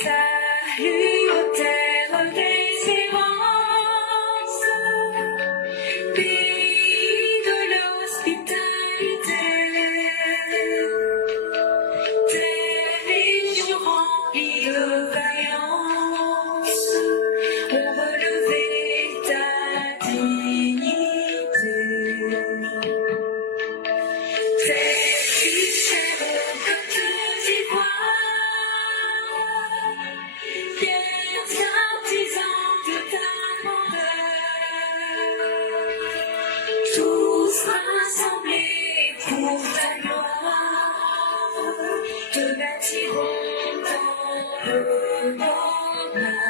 Salut aux terres d'espérance, pays de l'hospitalité, terre région remplie de vaillance, ont relevé ta dignité. Terre plus chère que Côte d'Ivoire, fiers artisans de ta grandeur, tous rassemblés pour ta gloire, te bâtirons dans le lendemain.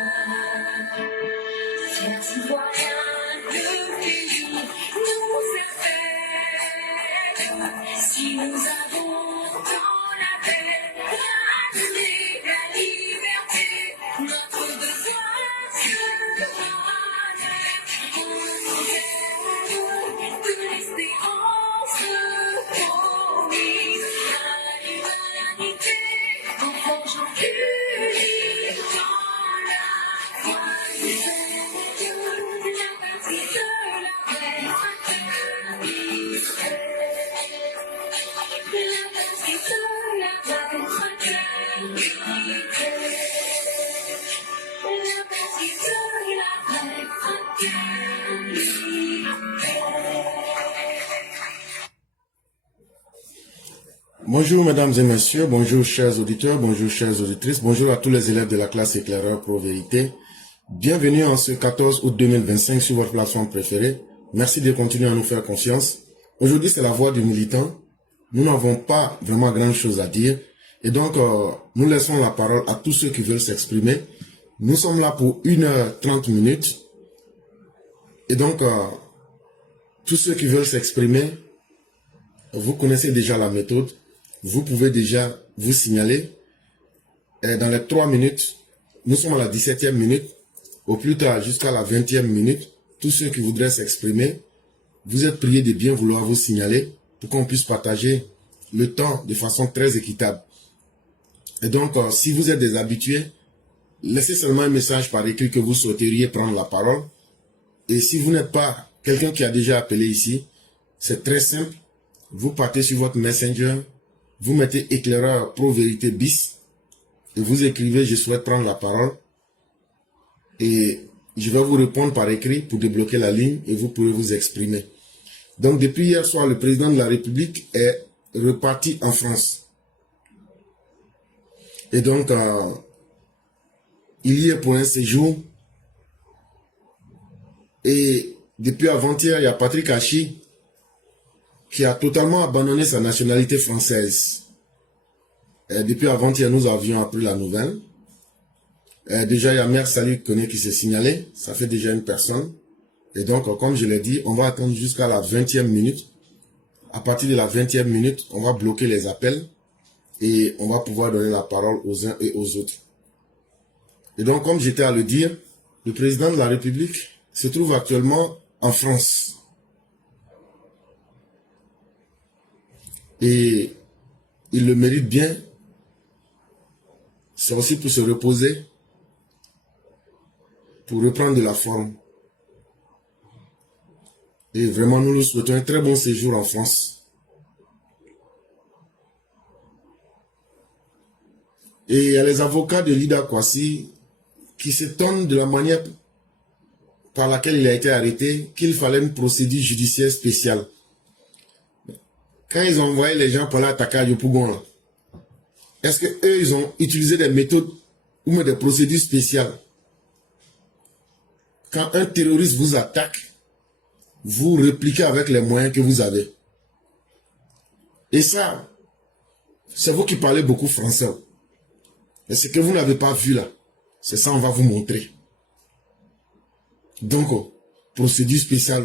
Fiers citoyens de pays, nous faire fête, si nous avons dans la paix, la paix, la liberté, notre devoir se de l'espérance promise à l'humanité, en forgeant unis dans la foi du Seigneur, la patrie de la fraternité. La patrie de la fraternité. La patrie de la fraternité. Bonjour mesdames et messieurs, bonjour chers auditeurs, bonjour chères auditrices, bonjour à tous les élèves de la classe éclaireur Pro Vérité. Bienvenue en ce 14 août 2025 sur votre plateforme préférée. Merci de continuer à nous faire confiance. Aujourd'hui c'est la voix du militant. Nous n'avons pas vraiment grand chose à dire et donc nous laissons la parole à tous ceux qui veulent s'exprimer. Nous sommes là pour 1h30 minutes et donc tous ceux qui veulent s'exprimer, vous connaissez déjà la méthode. Vous pouvez déjà vous signaler. Et dans les 3 minutes, nous sommes à la 17e minute, au plus tard jusqu'à la 20e minute. Tous ceux qui voudraient s'exprimer, vous êtes priés de bien vouloir vous signaler pour qu'on puisse partager le temps de façon très équitable. Et donc, si vous êtes des habitués, laissez seulement un message par écrit que vous souhaiteriez prendre la parole. Et si vous n'êtes pas quelqu'un qui a déjà appelé ici, c'est très simple. Vous partez sur votre Messenger, vous mettez éclaireur Pro Vérité bis et vous écrivez « Je souhaite prendre la parole » et je vais vous répondre par écrit pour débloquer la ligne et vous pourrez vous exprimer. Donc depuis hier soir, le président de la République est reparti en France. Et donc, il y est pour un séjour. Et depuis avant-hier, il y a Patrick Hachi qui a totalement abandonné sa nationalité française. Et depuis avant-hier, nous avions appris la nouvelle. Déjà, il y a Mère Salih Koné qui s'est signalé. Ça fait déjà une personne. Et donc, comme je l'ai dit, on va attendre jusqu'à la 20e minute. À partir de la 20e minute, on va bloquer les appels. Et on va pouvoir donner la parole aux uns et aux autres. Et donc, comme j'étais à le dire, le président de la République se trouve actuellement en France. Et il le mérite bien. C'est aussi pour se reposer, pour reprendre de la forme. Et vraiment, nous lui souhaitons un très bon séjour en France. Et il y a les avocats de Lida Kwasi qui s'étonnent de la manière par laquelle il a été arrêté, qu'il fallait une procédure judiciaire spéciale. Quand ils ont envoyé les gens pour aller attaquer à Yopougon, est-ce qu'eux, ils ont utilisé des méthodes ou même des procédures spéciales? Quand un terroriste vous attaque, vous répliquez avec les moyens que vous avez. Et ça, c'est vous qui parlez beaucoup français. Et ce que vous n'avez pas vu là, c'est ça on va vous montrer. Donc, procédure spéciale,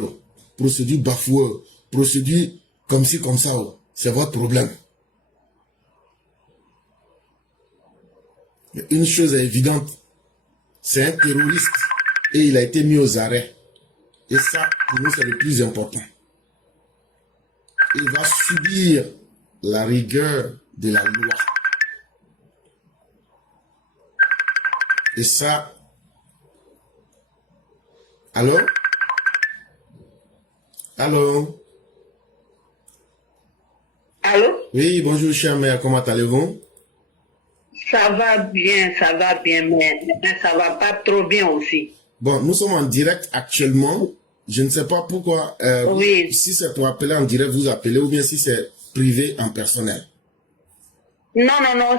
procédure bafouée, procédure comme ci, comme ça, c'est votre problème. Mais une chose est évidente, c'est un terroriste et il a été mis aux arrêts. Et ça, pour nous, c'est le plus important. Il va subir la rigueur de la loi. Et ça... Allô? Allô? Allô? Oui, bonjour chère mère, comment allez-vous? Ça va bien, mais ça va pas trop bien aussi. Bon, nous sommes en direct actuellement. Je ne sais pas pourquoi, Oui. si c'est pour appeler en direct, vous appelez, ou bien si c'est privé en personnel. Non,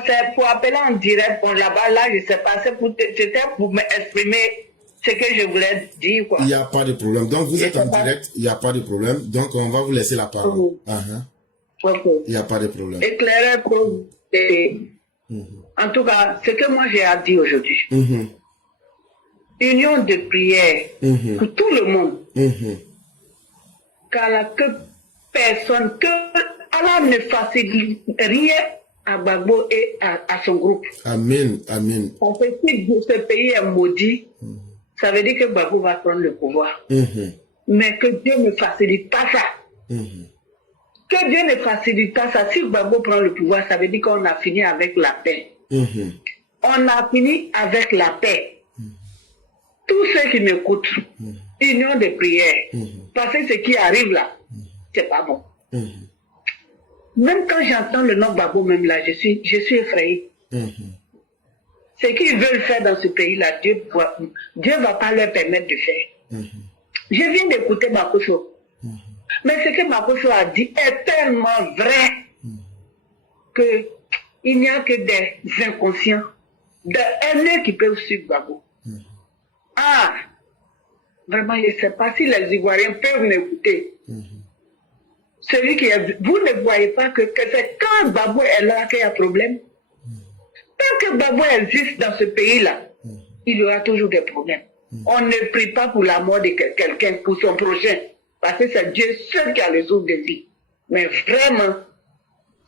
c'est pour appeler en direct. Bon, là-bas, là, je sais pas, c'était pour m'exprimer ce que je voulais dire, quoi. Il n'y a pas de problème. Donc, vous Je êtes sais en pas. direct, il n'y a pas de problème. Donc, on va vous laisser la parole. Mhm. Ok. Il n'y a pas de problème. Éclairer pour... En tout cas, ce que moi j'ai à dire aujourd'hui, Mhm. union de prière Mhm. pour tout le monde, Mhm. car que personne, que Allah ne facilite rien à Gbagbo et à son groupe. Amen, amen. Parce que si ce pays est maudit, ça veut dire que Gbagbo va prendre le pouvoir. Mhm. Mais que Dieu ne facilite pas ça. Mhm. Que Dieu ne facilite pas ça. Si Gbagbo prend le pouvoir, ça veut dire qu'on a fini avec la paix. Mhm. On a fini avec la paix. Tous ceux qui m'écoutent, union de prière, parce que ce qui arrive là, c'est pas bon. Mhm. Même quand j'entends le nom Gbagbo, même là, je suis effrayée. Mhm. Ce qu'ils veulent faire dans ce pays-là, Dieu ne va pas leur permettre de faire. Mhm. Je viens d'écouter Makoso. Mais ce que Makoso a dit est tellement vrai que il n'y a que des inconscients, des haineux qui peuvent suivre Gbagbo. Ah, vraiment, je ne sais pas si les Ivoiriens peuvent m'écouter. Celui qui est... Vous ne voyez pas que c'est quand Gbagbo est là qu'il y a problème. Tant que Gbagbo existe dans ce pays-là, il y aura toujours des problèmes. On ne prie pas pour la mort de quelqu'un, pour son prochain, parce que c'est Dieu seul qui a les jours de vie. Mais vraiment,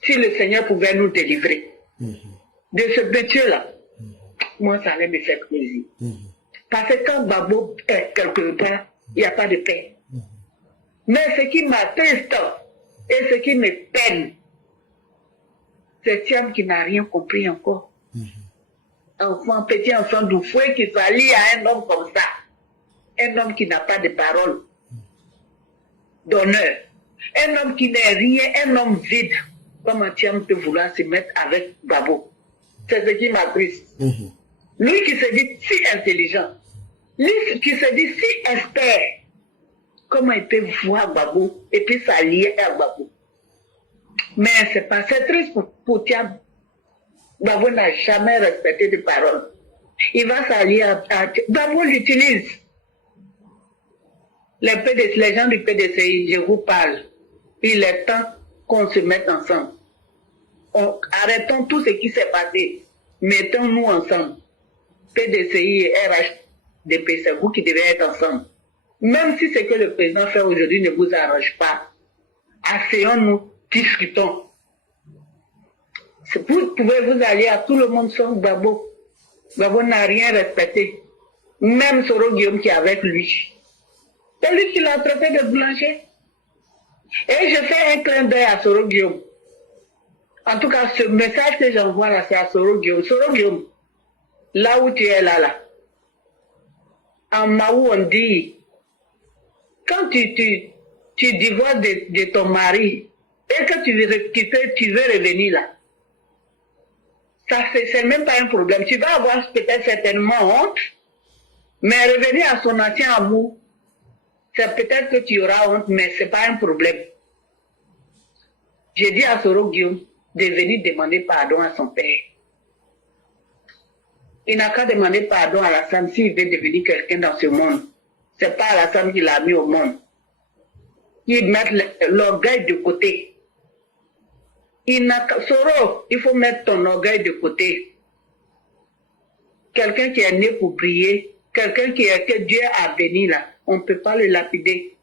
si le Seigneur pouvait nous délivrer de ce péché-là, moi, ça allait me faire plaisir. Parce que quand Gbagbo est quelque part, il n'y a pas de paix. Mais ce qui m'attriste et ce qui me peine, c'est Tiam qui n'a rien compris encore. Enfant, petit enfant du fouet qui s'allie à un homme comme ça. Un homme qui n'a pas de parole, d'honneur. Un homme qui n'est rien, un homme vide. Comment Tiam peut vouloir se mettre avec Gbagbo? C'est ce qui m'attriste. Lui qui se dit si intelligent, lui qui se dit si expert, comment il peut voir Gbagbo et puis s'allier à Gbagbo? Mais c'est triste pour Tiam. Gbagbo n'a jamais respecté de parole. Il va s'allier à Gbagbo l'utilise. Les gens du PDCI, je vous parle. Il est temps qu'on se mette ensemble. Arrêtons tout ce qui s'est passé. Mettons-nous ensemble. PDCI et RHDP, c'est vous qui devez être ensemble. Même si ce que le président fait aujourd'hui ne vous arrange pas, asseyons-nous, discutons. Vous pouvez vous allier à tout le monde sauf Gbagbo. Gbagbo n'a rien respecté. Même Soro Guillaume qui est avec lui. C'est lui qui l'a traité de blancher. Et je fais un clin d'œil à Soro Guillaume. En tout cas, ce message que j'envoie là, c'est à Soro Guillaume. Soro Guillaume, là où tu es là. En Maou, on dit, quand tu divorces de ton mari et que tu veux revenir là, ça c'est même pas un problème. Tu vas avoir peut-être certainement honte, mais revenir à son ancien amour, c'est peut-être que tu auras honte, mais c'est pas un problème. J'ai dit à Soro Guillaume de venir demander pardon à son père. Il n'a qu'à demander pardon à Alassane s'il veut devenir quelqu'un dans ce monde. C'est pas Alassane qui l'a mis au monde. Il met l'orgueil de côté. Soro, il faut mettre ton orgueil de côté. Quelqu'un qui est né pour prier, quelqu'un que Dieu a béni là, on ne peut pas le lapider.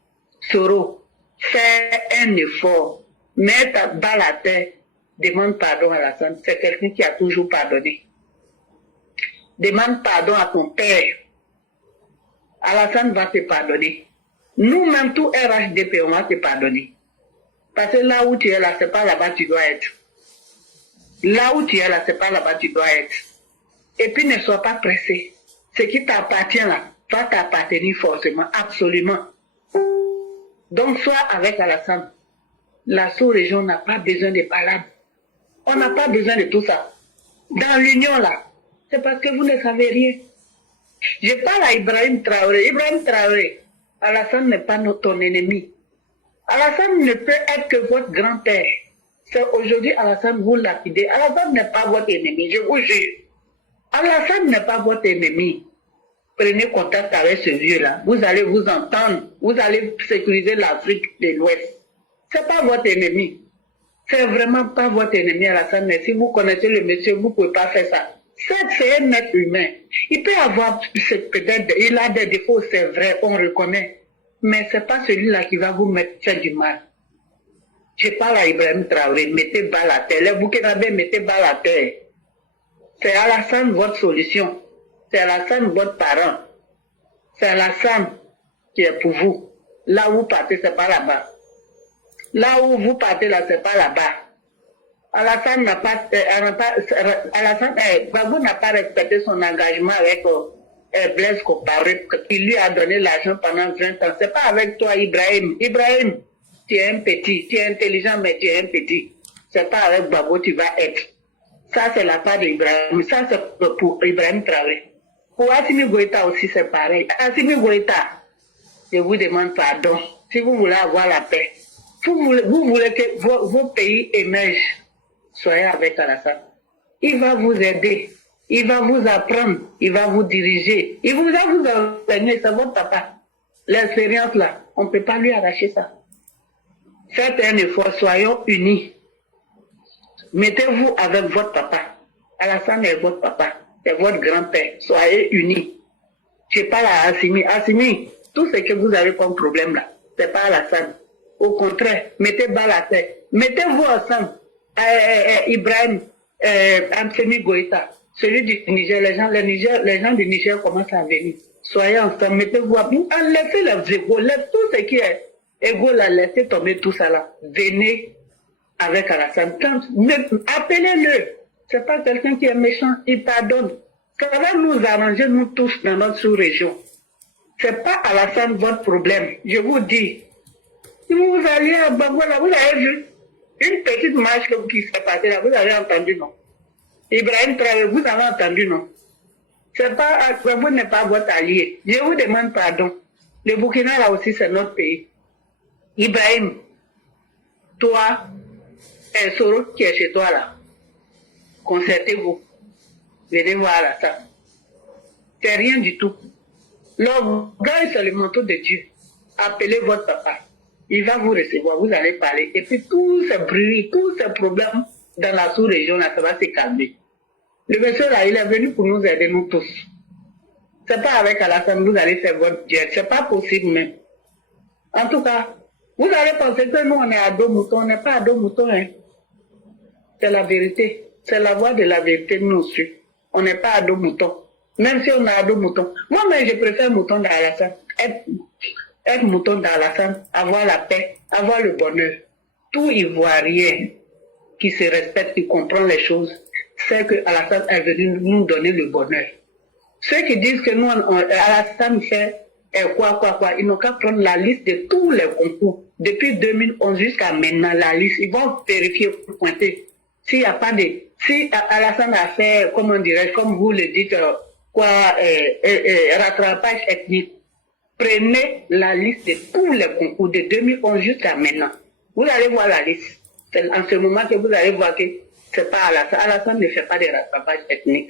Soro, fais un effort, mets ta balle à terre, demande pardon à Alassane. C'est quelqu'un qui a toujours pardonné. Demande pardon à ton père. Alassane va te pardonner. Nous-mêmes, tout RHDP, on va te pardonner. Parce que là où tu es là, c'est pas là-bas que tu dois être. Là où tu es là, c'est pas là-bas que tu dois être. Et puis ne sois pas pressé. Ce qui t'appartient là va t'appartenir forcément, absolument. Donc sois avec Alassane. La sous-région n'a pas besoin de palabres. On n'a pas besoin de tout ça. Dans l'union là, c'est parce que vous ne savez rien. Je parle à Ibrahim Traoré. Ibrahim Traoré, Alassane n'est pas ton ennemi. Alassane ne peut être que votre grand-père. C'est aujourd'hui Alassane vous lapidez. Alassane n'est pas votre ennemi, je vous jure. Alassane n'est pas votre ennemi. Prenez contact avec ce vieux-là. Vous allez vous entendre. Vous allez sécuriser l'Afrique de l'Ouest. C'est pas votre ennemi. C'est vraiment pas votre ennemi, Alassane. Mais si vous connaissez le monsieur, vous ne pouvez pas faire ça. C'est un être humain. Il peut avoir, peut-être, il a des défauts, c'est vrai, on reconnaît. Mais c'est pas celui-là qui va vous faire du mal. Je parle à Ibrahim Traoré, mettez balle à terre. Les Burkinabés, mettez balle à terre. C'est Alassane votre solution. C'est Alassane votre parent. C'est Alassane qui est pour vous. Là où vous partez, c'est pas là-bas. Là où vous partez, là, c'est pas là-bas. Alassane n'a pas, Gbagbo n'a pas respecté son engagement avec Blaise Compaoré, qui lui a donné l'argent pendant 20 ans. C'est pas avec toi, Ibrahim. Ibrahim, tu es un petit, tu es intelligent, mais tu es un petit. C'est pas avec Gbagbo tu vas être. Ça, c'est la part d'Ibrahim. Ça, c'est pour Ibrahim Traoré. Pour Assimi Goïta aussi, c'est pareil. Assimi Goïta, je vous demande pardon. Si vous voulez avoir la paix, vous voulez que vos pays émergent, soyez avec Alassane. Il va vous aider. Il va vous apprendre. Il va vous diriger. Il va vous enseigner. C'est votre papa. L'expérience là, on ne peut pas lui arracher ça. Faites un effort. Soyons unis. Mettez-vous avec votre papa. Alassane est votre papa. C'est votre grand-père. Soyez unis. Je parle à Assimi. Assimi, tout ce que vous avez comme problème là, c'est pas Alassane. Au contraire, mettez balle à terre. Mettez-vous ensemble. Ibrahim, Assimi Goïta, celui du Niger, les gens du Niger commencent à venir. Soyez ensemble, mettez-vous à bout. Laissez les égaux, tout ce qui est égaux là, laissez tomber tout ça là. Venez avec Alassane. Appelez-le. C'est pas quelqu'un qui est méchant, il pardonne. Ça va nous arranger, nous tous, dans notre sous-région. C'est pas Alassane votre problème. Je vous dis. Si vous alliez à Bangola, vous avez vu une petite marche qui s'est passée là, vous avez entendu, non? Ibrahim Traoré, vous avez entendu, non? C'est pas, vous n'êtes pas votre allié. Je vous demande pardon. Le Burkina, là aussi, c'est notre pays. Ibrahim, toi, et Soro qui est chez toi, là, concertez-vous. Venez voir là, ça. C'est rien du tout. L'orgueil, c'est le manteau de Dieu. Appelez votre papa. Il va vous recevoir, vous allez parler. Et puis tous ces bruits, tous ces problèmes dans la sous-région, là, ça va se calmer. Le monsieur là, il est venu pour nous aider, nous tous. C'est pas avec Alassane, vous allez faire votre jet. C'est pas possible même. En tout cas, vous allez penser que nous, on est à dos moutons. On n'est pas à dos moutons, hein. C'est la vérité. C'est la voix de la vérité, nous aussi. On n'est pas à dos moutons. Même si on est à dos moutons. Moi-même, je préfère mouton d'Alassane. Être mouton d'Alassane, avoir la paix, avoir le bonheur. Tout Ivoirien qui se respecte, qui comprend les choses, c'est que Alassane est venu nous donner le bonheur. Ceux qui disent que nous, Alassane fait quoi, ils n'ont qu'à prendre la liste de tous les concours. Depuis 2011 jusqu'à maintenant, la liste, ils vont vérifier, pointer. S'il n'y a pas de... Si Alassane a fait, comment dirais-je, comme vous le dites, rattrapage ethnique, prenez la liste de tous les concours de 2011 jusqu'à maintenant. Vous allez voir la liste. C'est en ce moment que vous allez voir que c'est pas Alassane. Alassane ne fait pas de rattrapage ethnique.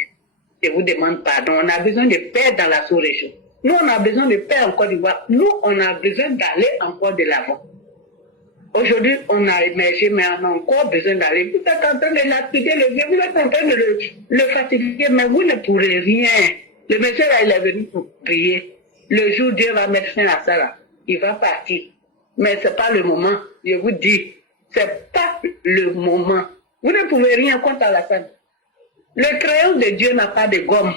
Je vous demande pardon. On a besoin de paix dans la sous-région. Nous, on a besoin de paix en Côte d'Ivoire. Nous, on a besoin d'aller encore de l'avant. Aujourd'hui, on a émergé, mais on a encore besoin d'aller. Vous êtes en train de lapider le vieux, vous êtes en train de le fatiguer, mais vous ne pourrez rien. Le monsieur là, il est venu pour prier. Le jour où Dieu va mettre fin à ça là, il va partir. Mais c'est pas le moment. Je vous dis, c'est pas le moment. Vous ne pouvez rien contre Alassane. Le crayon de Dieu n'a pas de gomme.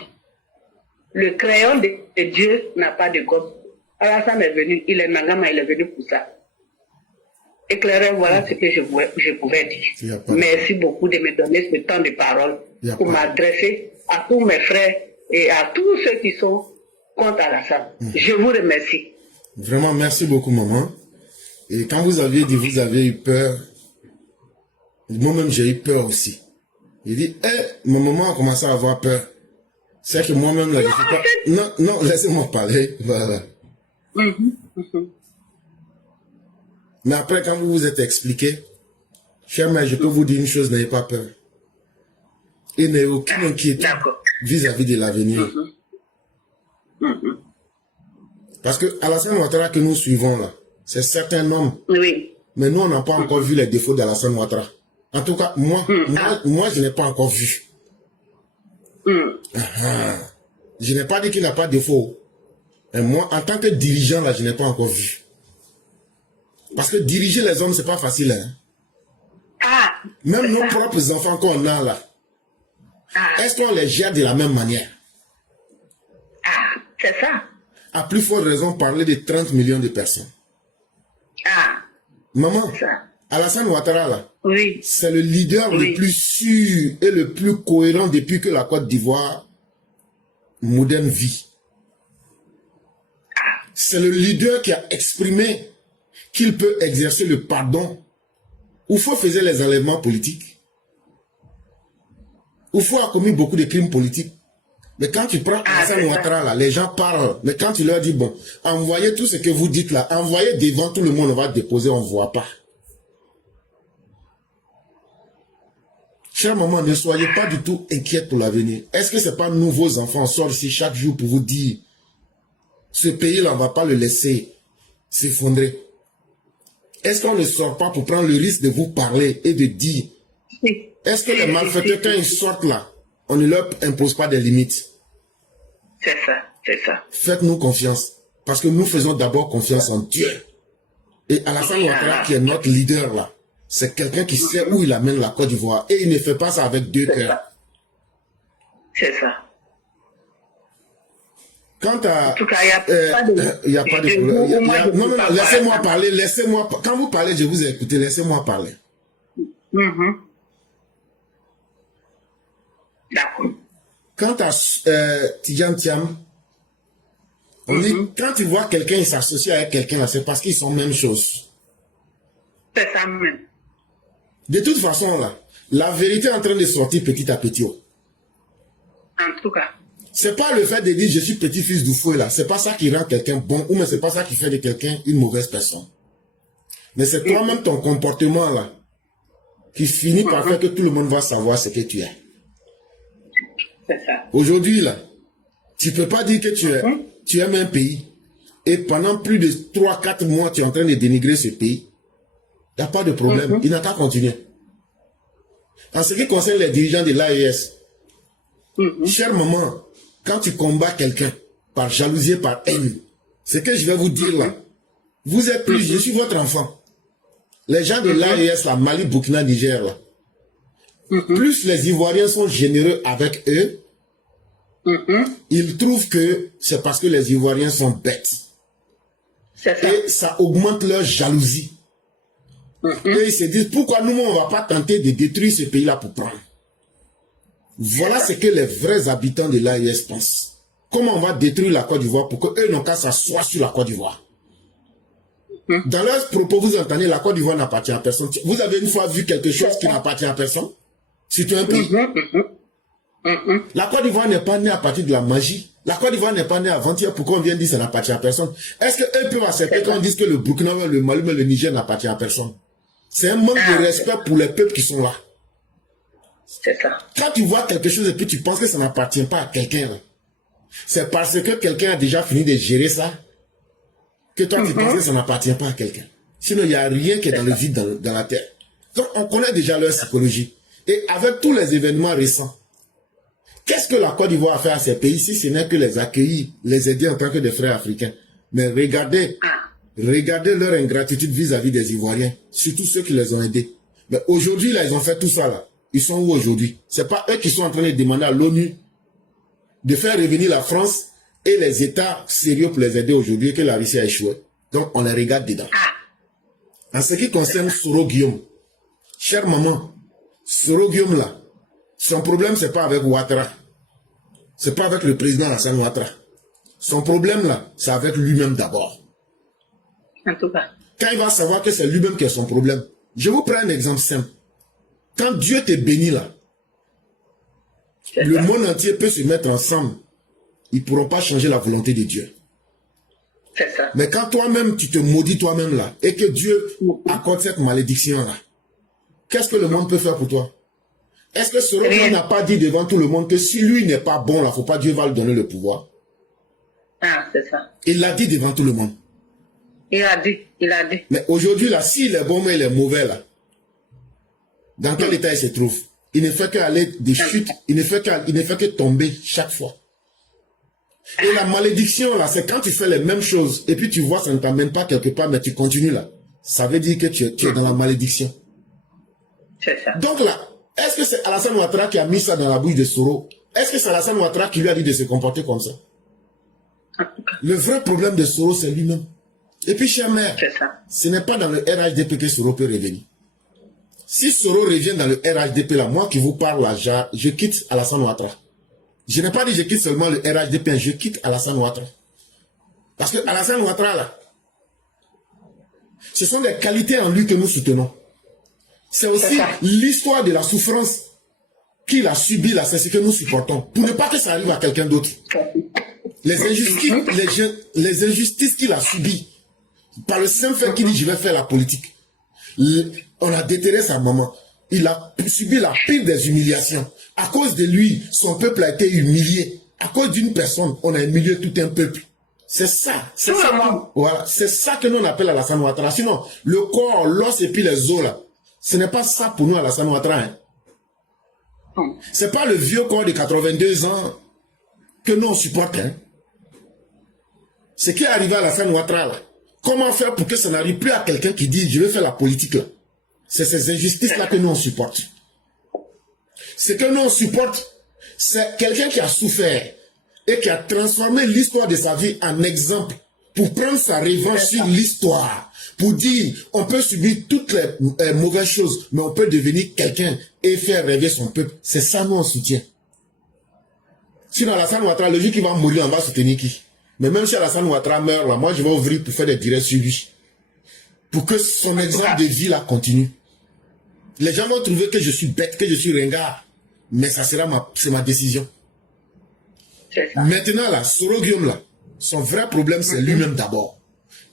Le crayon de Dieu n'a pas de gomme. Alassane est venu, il est Nagama, il est venu pour ça. Éclaireur, voilà ce que je pouvais dire. Merci beaucoup de me donner ce temps de parole pour m'adresser à tous mes frères et à tous ceux qui sont contre Alassane. Je vous remercie. Vraiment, merci beaucoup, maman. Et quand vous aviez dit, vous avez eu peur, moi-même j'ai eu peur aussi. Il dit, ma maman a commencé à avoir peur. C'est que moi-même, là, je suis pas... Non, non, laissez-moi parler. Voilà. Mais après, quand vous vous êtes expliqué, cher mère, je peux vous dire une chose, n'ayez pas peur. Et n'ayez aucune inquiétude vis-à-vis de l'avenir. Parce que Alassane Ouattara que nous suivons là, c'est certain homme. Oui. Mais nous, on n'a pas encore vu les défauts d'Alassane Ouattara. En tout cas, moi, je n'ai pas encore vu. Je n'ai pas dit qu'il n'a pas de défaut. Et moi, en tant que dirigeant, là, je n'ai pas encore vu. Parce que diriger les hommes, c'est pas facile. Hein? Même nos propres enfants qu'on a là, est-ce qu'on les gère de la même manière? C'est ça. À plus forte raison, parler de 30 millions de personnes. Maman, Alassane Ouattara, là, c'est le leader le plus sûr et le plus cohérent depuis que la Côte d'Ivoire moderne vit. C'est le leader qui a exprimé qu'il peut exercer le pardon. Oufo faisait les enlèvements politiques. Oufo a commis beaucoup de crimes politiques. Mais quand tu prends Alassane Ouattara, là, les gens parlent. Mais quand tu leur dis, bon, envoyez tout ce que vous dites là, envoyez devant tout le monde, on va déposer, on ne voit pas. Chère maman, ne soyez pas du tout inquiète pour l'avenir. Est-ce que ce n'est pas nous, vos enfants, on sort ici chaque jour pour vous dire, ce pays-là, on ne va pas le laisser s'effondrer. Est-ce qu'on ne sort pas pour prendre le risque de vous parler et de dire, est-ce que les malfaiteurs, quand ils sortent là, on ne leur impose pas des limites? C'est ça, c'est ça. Faites-nous confiance, parce que nous faisons d'abord confiance en Dieu. Et Alassane Ouattara, qui est notre leader là, c'est quelqu'un qui sait où il amène la Côte d'Ivoire. Et il ne fait pas ça avec deux cœurs. C'est ça. Quant à... En tout cas, il n'y a pas de problème. Non, laissez-moi parler, laissez-moi... Quand vous parlez, je vous ai écouté, laissez-moi parler. D'accord. Quant à Tidjane Thiam, on dit, quand tu vois quelqu'un, il s'associe avec quelqu'un, c'est parce qu'ils sont même chose. C'est ça même. De toute façon, là, la vérité est en train de sortir petit à petit. En tout cas. C'est pas le fait de dire je suis petit-fils d'Oufoué là, c'est pas ça qui rend quelqu'un bon, ou mais c'est pas ça qui fait de quelqu'un une mauvaise personne. Mais c'est toi-même ton comportement là, qui finit par faire que tout le monde va savoir ce que tu es. C'est ça. Aujourd'hui là, tu peux pas dire que tu aimes un pays, et pendant plus de 3-4 mois, tu es en train de dénigrer ce pays. Il n'y a pas de problème, il n'a qu'à continuer. En ce qui concerne les dirigeants de l'AES, chère maman, quand tu combats quelqu'un par jalousie, par haine, ce que je vais vous dire là, vous êtes plus, je suis votre enfant. Les gens de l'AES, là, Mali, Burkina, Niger, là, plus les Ivoiriens sont généreux avec eux, ils trouvent que c'est parce que les Ivoiriens sont bêtes. Et ça augmente leur jalousie. Et ils se disent, pourquoi nous, on ne va pas tenter de détruire ce pays-là pour prendre? Voilà ce que les vrais habitants de l'AES pensent. Comment on va détruire la Côte d'Ivoire pour qu'eux n'ont qu'à s'asseoir sur la Côte d'Ivoire? Dans leurs propos, vous entendez, la Côte d'Ivoire n'appartient à personne. Vous avez une fois vu quelque chose qui n'appartient à personne? C'est un pays. La Côte d'Ivoire n'est pas née à partir de la magie. La Côte d'Ivoire n'est pas née avant-hier pour qu'on vienne dire que ça n'appartient à personne. Est-ce qu'eux peuvent accepter qu'on dise que le Burkina, le Mali, le Niger n'appartient à personne? C'est un manque de respect pour les peuples qui sont là. C'est ça. Quand tu vois quelque chose et puis tu penses que ça n'appartient pas à quelqu'un, c'est parce que quelqu'un a déjà fini de gérer ça que toi tu penses que ça n'appartient pas à quelqu'un. Sinon, il n'y a rien qui est dans le vide dans la terre. Donc, on connaît déjà leur psychologie. Et avec tous les événements récents, qu'est-ce que la Côte d'Ivoire a fait à ces pays si ce n'est que les accueillir, les aider en tant que des frères africains? Mais regardez leur ingratitude vis-à-vis des Ivoiriens, surtout ceux qui les ont aidés. Mais aujourd'hui, là, ils ont fait tout ça, là. Ils sont où aujourd'hui? C'est pas eux qui sont en train de demander à l'ONU de faire revenir la France et les États sérieux pour les aider aujourd'hui que la Russie a échoué. Donc, on les regarde dedans. En ce qui concerne Soro Guillaume, chère maman, Soro Guillaume là, son problème c'est pas avec Ouattara. C'est pas avec le président Alassane Ouattara. Son problème là, c'est avec lui-même d'abord. En tout cas. Quand il va savoir que c'est lui-même qui a son problème. Je vous prends un exemple simple. Quand Dieu te bénit là, le monde entier peut se mettre ensemble. Ils ne pourront pas changer la volonté de Dieu. C'est ça. Mais quand toi-même, tu te maudis toi-même là, et que Dieu accorde cette malédiction là, qu'est-ce que le monde peut faire pour toi? Est-ce que Soro Guillaume n'a pas dit devant tout le monde que si lui n'est pas bon là, faut pas Dieu va lui donner le pouvoir? Ah, c'est ça. Il l'a dit devant tout le monde. Il a dit. Mais aujourd'hui là, s'il est bon mais il est mauvais là, dans quel état il se trouve? Il ne fait qu'aller des chutes, il ne fait que tomber chaque fois. Et la malédiction là, c'est quand tu fais les mêmes choses et puis tu vois ça ne t'amène pas quelque part mais tu continues là. Ça veut dire que tu es dans la malédiction. C'est ça. Donc là, est-ce que c'est Alassane Ouattara qui a mis ça dans la bouche de Soro? Est-ce que c'est Alassane Ouattara qui lui a dit de se comporter comme ça? Le vrai problème de Soro, c'est lui-même. Et puis, chère mère, ce n'est pas dans le RHDP que Soro peut revenir. Si Soro revient dans le RHDP, là, moi qui vous parle là, je quitte Alassane Ouattara. Je n'ai pas dit je quitte seulement le RHDP, je quitte Alassane Ouattara. Parce que Alassane Ouattara, là, ce sont des qualités en lui que nous soutenons. C'est aussi l'histoire de la souffrance qu'il a subie là, c'est ce que nous supportons. Pour ne pas que ça arrive à quelqu'un d'autre. Les injustices qu'il a subies, par le simple fait qu'il dit je vais faire la politique. On a déterré sa maman. Il a subi la pire des humiliations. À cause de lui, son peuple a été humilié. À cause d'une personne, on a humilié tout un peuple. C'est ça. C'est ça. Voilà. C'est ça que nous on appelle Alassane Ouattara. Sinon, le corps, l'os et puis les os là, ce n'est pas ça pour nous Alassane Ouattara. Hein. C'est pas le vieux corps de 82 ans que nous on supporte. Hein. Ce qui est arrivé à Alassane Ouattara là, comment faire pour que ça n'arrive plus à quelqu'un qui dit je vais faire la politique là? C'est ces injustices-là que nous on supporte. Ce que nous on supporte, c'est quelqu'un qui a souffert et qui a transformé l'histoire de sa vie en exemple pour prendre sa revanche sur l'histoire. Pour dire, on peut subir toutes les mauvaises choses, mais on peut devenir quelqu'un et faire rêver son peuple. C'est ça nous on soutient. Sinon Alassane Ouattara, le jour qui va mourir, on va soutenir qui? Mais même si Alassane Ouattara meurt là, moi je vais ouvrir pour faire des directs sur lui. Pour que son exemple de vie là continue. Les gens vont trouver que je suis bête, que je suis ringard. Mais ça sera ma décision. Maintenant là, Soro Guillaume là, son vrai problème c'est lui-même d'abord.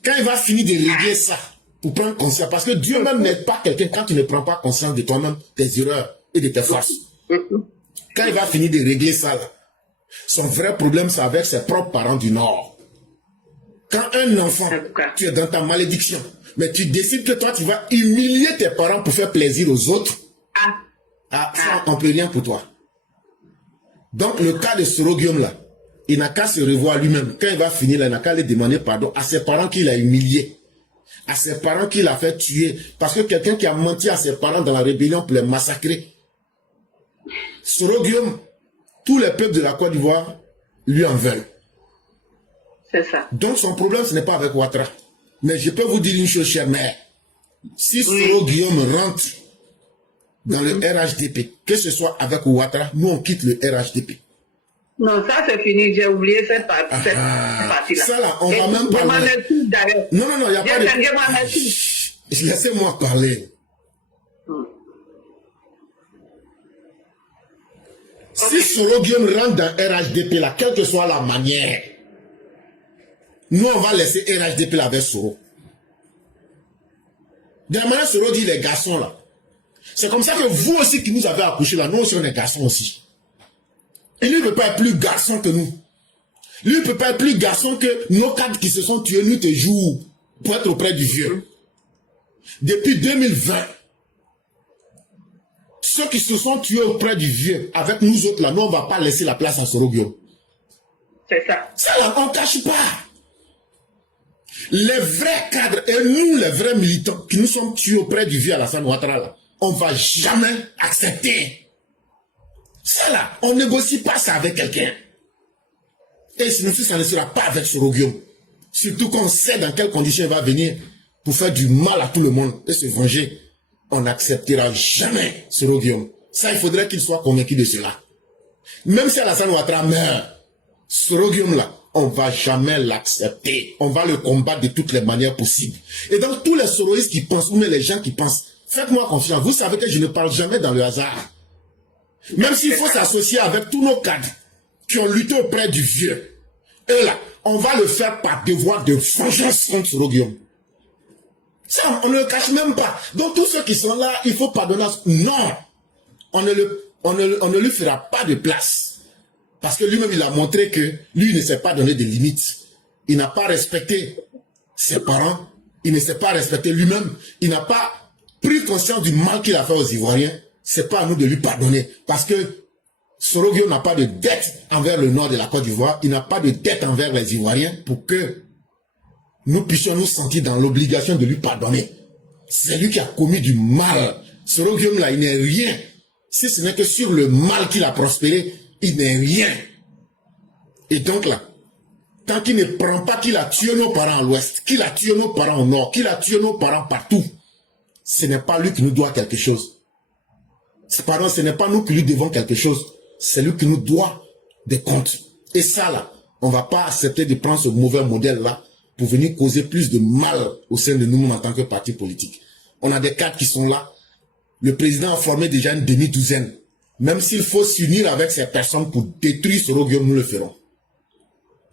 Quand il va finir de régler ça, pour prendre conscience, parce que Dieu même n'aide pas quelqu'un quand tu ne prends pas conscience de toi-même, tes erreurs et de tes forces. Quand il va finir de régler ça là, son vrai problème c'est avec ses propres parents du Nord. Quand un enfant, tu es dans ta malédiction, mais tu décides que toi tu vas humilier tes parents pour faire plaisir aux autres, ça on peut rien pour toi. Donc le cas de Soro Guillaume là, il n'a qu'à se revoir lui-même. Quand il va finir là, il n'a qu'à aller demander pardon à ses parents qu'il a humiliés, à ses parents qu'il a fait tuer. Parce que quelqu'un qui a menti à ses parents dans la rébellion pour les massacrer. Soro Guillaume, tous les peuples de la Côte d'Ivoire lui en veulent. C'est ça. Donc son problème ce n'est pas avec Ouattara. Mais je peux vous dire une chose, chère mère. Si Soro Guillaume rentre dans le RHDP, que ce soit avec Ouattara, nous on quitte le RHDP. Non, ça c'est fini, j'ai oublié cette partie-là. Ça là, on va même parler. Non, il n'y a pas de... Laissez-moi parler. Si Soro Guillaume rentre dans RHDP là, quelle que soit la manière, nous on va laisser RHDP là avec Soro. De la manière Soro dit les garçons là. C'est comme ça que vous aussi qui nous avez accouché là, nous aussi on est garçons aussi. Et lui ne peut pas être plus garçon que nous. Lui ne peut pas être plus garçon que nos cadres qui se sont tués nuit et jour pour être auprès du vieux. Depuis 2020, ceux qui se sont tués auprès du vieux, avec nous autres là, nous on ne va pas laisser la place à Soro Guillaume. C'est ça. Ça là, on ne cache pas. Les vrais cadres et nous les vrais militants qui nous sommes tués auprès du vieux Alassane Ouattara là, on ne va jamais accepter. Ça là, on ne négocie pas ça avec quelqu'un. Et sinon, ça ne sera pas avec Soro Guillaume. Surtout qu'on sait dans quelles conditions il va venir. pour faire du mal à tout le monde et se venger, on n'acceptera jamais Soro Guillaume. Ça, il faudrait qu'il soit convaincu de cela. Même si Alassane Ouattara meurt, Soro Guillaume là, on va jamais l'accepter. On va le combattre de toutes les manières possibles. Et donc, tous les soroïstes qui pensent, ou même les gens qui pensent, faites-moi confiance. Vous savez que je ne parle jamais dans le hasard. Même s'il faut s'associer avec tous nos cadres qui ont lutté auprès du vieux. Et là, on va le faire par devoir de vengeance contre Soro Guillaume. Ça, on ne le cache même pas. Donc, tous ceux qui sont là, il faut pardonner. Non, on ne lui fera pas de place. Parce que lui-même, il a montré que lui ne s'est pas donné de limites. Il n'a pas respecté ses parents. Il ne s'est pas respecté lui-même. Il n'a pas pris conscience du mal qu'il a fait aux Ivoiriens. C'est pas à nous de lui pardonner. Parce que Soro Guillaume n'a pas de dette envers le nord de la Côte d'Ivoire. Il n'a pas de dette envers les Ivoiriens pour que nous puissions nous sentir dans l'obligation de lui pardonner. C'est lui qui a commis du mal. Soro Guillaume là, il n'est rien. Si ce n'est que sur le mal qu'il a prospéré, il n'est rien. Et donc là, tant qu'il ne prend pas qu'il a tué nos parents à l'ouest, qu'il a tué nos parents au nord, qu'il a tué nos parents partout, ce n'est pas lui qui nous doit quelque chose. Pardon, ce n'est pas nous qui lui devons quelque chose. C'est lui qui nous doit des comptes. Et ça là, on ne va pas accepter de prendre ce mauvais modèle là pour venir causer plus de mal au sein de nous en tant que parti politique. On a des cadres qui sont là. Le président a formé déjà une demi-douzaine. Même s'il faut s'unir avec ces personnes pour détruire Soro Guillaume, nous le ferons.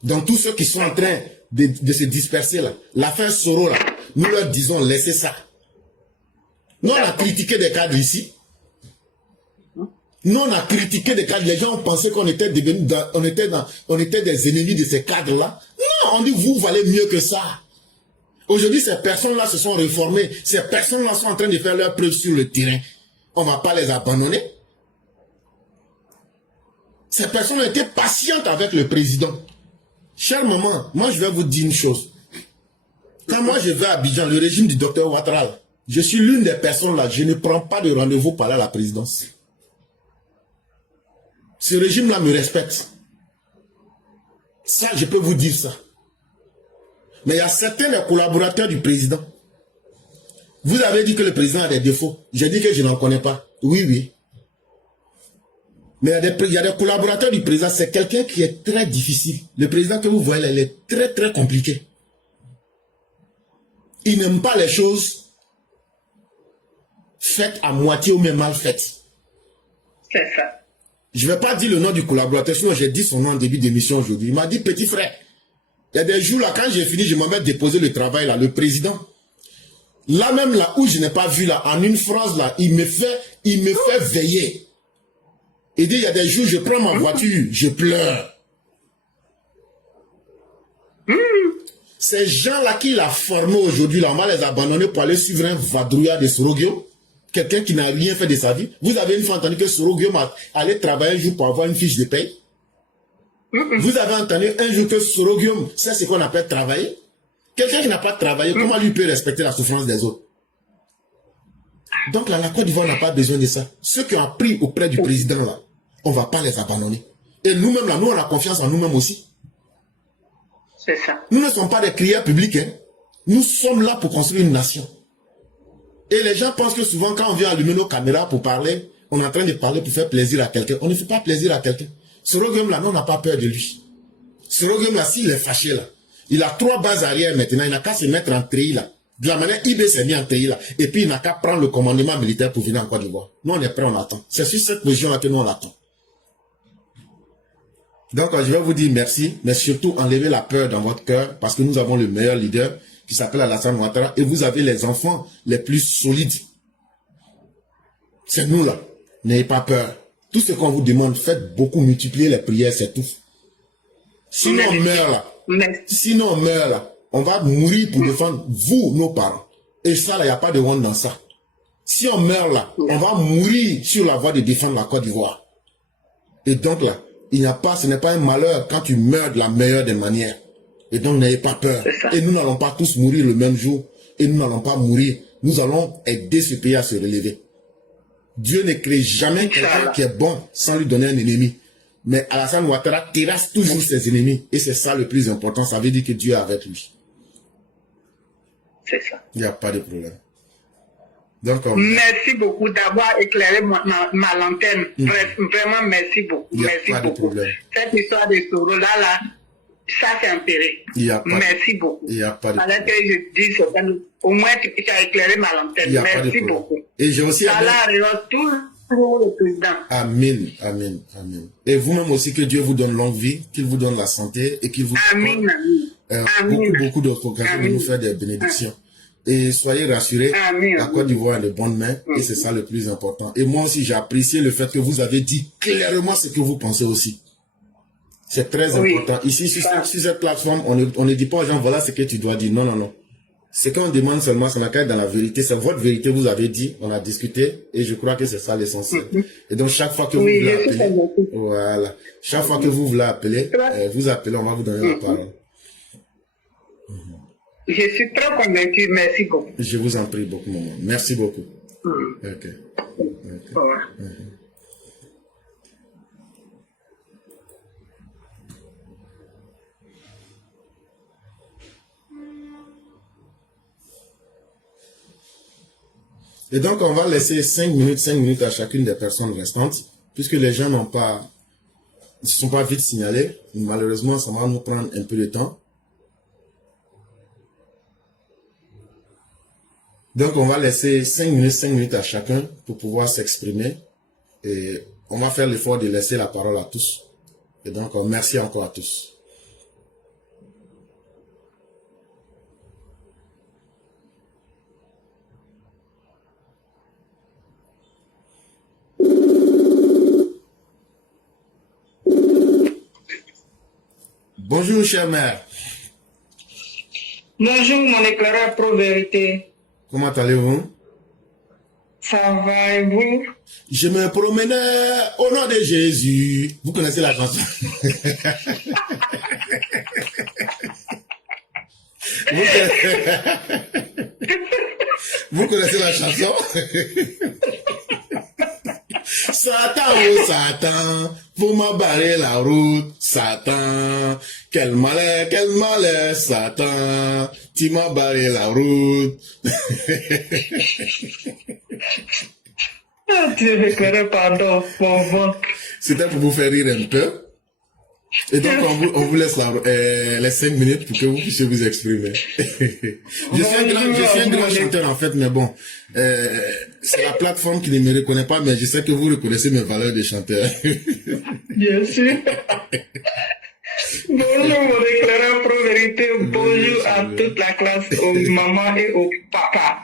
Donc tous ceux qui sont en train de se disperser là, l'affaire Soro là, nous leur disons laissez ça. Nous on a critiqué des cadres ici. Nous on a critiqué des cadres. Les gens ont pensé qu'on était devenus, on était des ennemis de ces cadres là. Non, on dit vous valez mieux que ça. Aujourd'hui ces personnes là se sont réformées. Ces personnes là sont en train de faire leur preuve sur le terrain. On ne va pas les abandonner. Ces personnes ont été patientes avec le président. Chère maman, moi je vais vous dire une chose. Quand moi je vais à Abidjan, le régime du docteur Ouattara, je suis l'une des personnes là, je ne prends pas de rendez-vous pour aller à la présidence. Ce régime-là me respecte. Ça, je peux vous dire ça. Mais il y a certains des collaborateurs du président. Vous avez dit que le président a des défauts. J'ai dit que je n'en connais pas. Oui, oui. Mais il y a des collaborateurs du président. C'est quelqu'un qui est très difficile. Le président que vous voyez, il est très, très compliqué. Il n'aime pas les choses faites à moitié ou même mal faites. C'est ça. Je ne vais pas dire le nom du collaborateur, sinon j'ai dit son nom en début d'émission aujourd'hui. Il m'a dit, petit frère, il y a des jours là, quand j'ai fini, je m'en vais déposer le travail là, le président. Là même là où je n'ai pas vu là, en une phrase là, il me fait veiller. Il dit, il y a des jours, je prends ma voiture, je pleure. Ces gens-là qu'il a formés aujourd'hui, là, on va les abandonner pour aller suivre un vadrouillard de Soro Guillaume. Quelqu'un qui n'a rien fait de sa vie. Vous avez une fois entendu que Soro Guillaume allait travailler un jour pour avoir une fiche de paye. Vous avez entendu un jour que Soro Guillaume, c'est ce qu'on appelle travailler. Quelqu'un qui n'a pas travaillé, comment lui peut respecter la souffrance des autres? Donc là, la Côte d'Ivoire n'a pas besoin de ça. Ceux qui ont appris auprès du président, là, on ne va pas les abandonner. Et nous-mêmes, là, nous, on a confiance en nous-mêmes aussi. C'est ça. Nous ne sommes pas des crieurs publics. Hein. Nous sommes là pour construire une nation. Et les gens pensent que souvent, quand on vient allumer nos caméras pour parler, on est en train de parler pour faire plaisir à quelqu'un. On ne fait pas plaisir à quelqu'un. Soro Guillaume, là, nous, on n'a pas peur de lui. Soro Guillaume, là, s'il est fâché, là, il a 3 bases arrière maintenant. Il n'a qu'à se mettre en treillis, là. De la manière, IB s'est mis en treillis, là. Et puis, il n'a qu'à prendre le commandement militaire pour venir en Côte d'Ivoire. Nous, on est prêts, on attend. C'est sur cette position-là que nous, on attend. Donc, je vais vous dire merci, mais surtout, enlevez la peur dans votre cœur, parce que nous avons le meilleur leader, qui s'appelle Alassane Ouattara, et vous avez les enfants les plus solides. C'est nous, là. N'ayez pas peur. Tout ce qu'on vous demande, faites beaucoup, multiplier les prières, c'est tout. Sinon, on meurt, là. Sinon, on meurt, là. On va mourir pour défendre vous, nos parents. Et ça, là, il n'y a pas de honte dans ça. Si on meurt, là, on va mourir sur la voie de défendre la Côte d'Ivoire. Et donc, là, ce n'est pas un malheur quand tu meurs de la meilleure des manières. Et donc, n'ayez pas peur. Et nous n'allons pas tous mourir le même jour. Et nous n'allons pas mourir. Nous allons aider ce pays à se relever. Dieu ne crée jamais quelqu'un qui est bon sans lui donner un ennemi. Mais Alassane Ouattara terrasse toujours ses ennemis. Et c'est ça le plus important. Ça veut dire que Dieu est avec lui. C'est ça. Il n'y a pas de problème. Donc, Merci beaucoup d'avoir éclairé ma lanterne. Vraiment, merci beaucoup. Il y a Merci pas de beaucoup. problème. Cette histoire de taureau là, ça c'est intérêt. Il y a pas de- Merci beaucoup. il n'y a pas de Fallait que je dise ça. Au moins, tu as éclairé ma lanterne. Il y a pas de Merci problème. beaucoup. Et j'ai aussi... Allah arrive toujours le président. Amen, amen, amen. Et vous-même aussi, que Dieu vous donne longue vie, qu'il vous donne la santé et qu'il vous Amen. accorde beaucoup d'occasions de nous faire des bénédictions. Et soyez rassurés, Amen. la Côte d'Ivoire est de bonnes mains et c'est ça le plus important. Et moi aussi, j'ai apprécié le fait que vous avez dit clairement ce que vous pensez aussi. C'est très Oui. important. Ici, sur cette plateforme, on ne dit pas aux gens, voilà ce que tu dois dire. Non, non, non. Ce qu'on demande seulement, c'est qu'être dans la vérité. C'est votre vérité, vous avez dit, on a discuté, et je crois que c'est ça l'essentiel. Et donc, chaque fois que vous voulez appeler, voilà. Chaque fois que vous voulez appeler, vous appelez, on va vous donner la parole. Je suis très convaincu. Merci beaucoup. Je vous en prie beaucoup, maman. Merci beaucoup. Ok. Ouais. Et donc, on va laisser 5 minutes à chacune des personnes restantes, puisque les gens ne se sont pas vite signalés. Malheureusement, ça va nous prendre un peu de temps. Donc, on va laisser 5 minutes à chacun pour pouvoir s'exprimer. Et on va faire l'effort de laisser la parole à tous. Et donc, merci encore à tous. Bonjour, chère mère. Bonjour, mon éclaireur pro-vérité. Comment allez-vous? Ça va et vous? Je me promenais au nom de Jésus. Vous connaissez la chanson? Vous connaissez la chanson? Satan, oh Satan, vous m'avez barré la route, Satan. Quel malheur, Satan, tu m'as barré la route. Dieu m'éclaire, pardon, mon ventre. C'était pour vous faire rire un peu. Et donc, on vous laisse les 5 minutes pour que vous puissiez vous exprimer. Je suis un grand chanteur, en fait, mais bon, c'est la plateforme qui ne me reconnaît pas, mais je sais que vous reconnaissez mes valeurs de chanteur. Bien sûr. Bonjour, mon éclaireur pro-vérité. Bonjour à toute la classe, aux mamans et aux papas.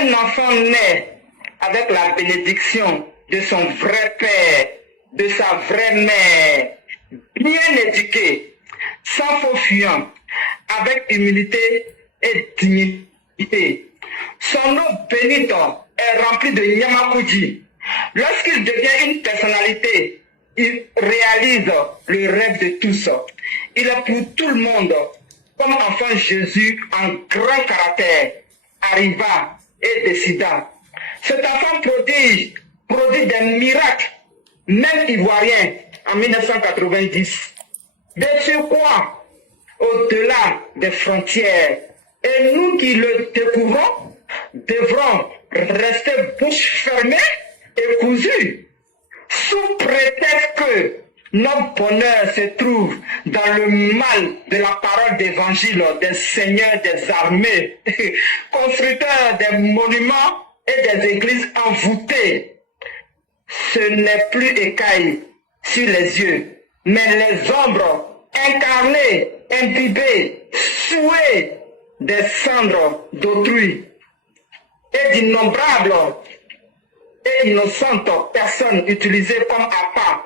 Un enfant naît avec la bénédiction de son vrai père, de sa vraie mère, bien éduqué, sans faux fuyant, avec humilité et dignité. Son eau bénite est remplie de Nyamakuji. Lorsqu'il devient une personnalité, il réalise le rêve de tous. Il est pour tout le monde, comme enfant Jésus en grand caractère, arriva et décida. Cet enfant prodige produit des miracles, même ivoiriens, en 1990. De surcroît, au-delà des frontières. Et nous qui le découvrons, devrons rester bouche fermée et cousue, sous prétexte que notre bonheur se trouve dans le mal de la parole d'évangile des seigneurs des armées, constructeurs des monuments et des églises envoûtées. Ce n'est plus écaille sur les yeux, mais les ombres incarnées, imbibées, souées des cendres d'autrui et d'innombrables et innocentes personnes utilisées comme appât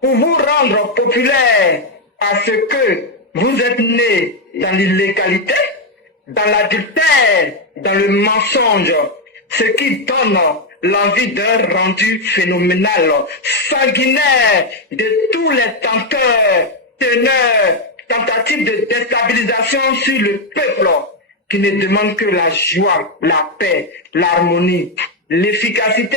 pour vous rendre populaire parce que vous êtes né dans l'illégalité, dans l'adultère, dans le mensonge, ce qui donne l'envie d'un rendu phénoménal, sanguinaire de tous les tenteurs, teneurs, tentatives de déstabilisation sur le peuple qui ne demande que la joie, la paix, l'harmonie, l'efficacité,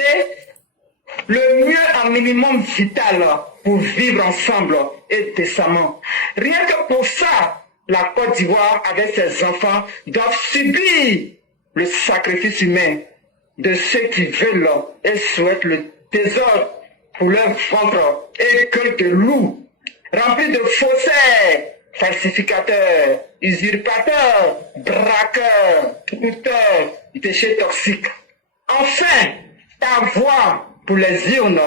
le mieux en minimum vital pour vivre ensemble et décemment. Rien que pour ça, la Côte d'Ivoire, avec ses enfants, doivent subir le sacrifice humain de ceux qui veulent et souhaitent le désordre pour leur ventre et que de loups, remplis de faussaires, falsificateurs, usurpateurs, braqueurs, routeurs, déchets toxiques. Enfin, ta voix pour les urnes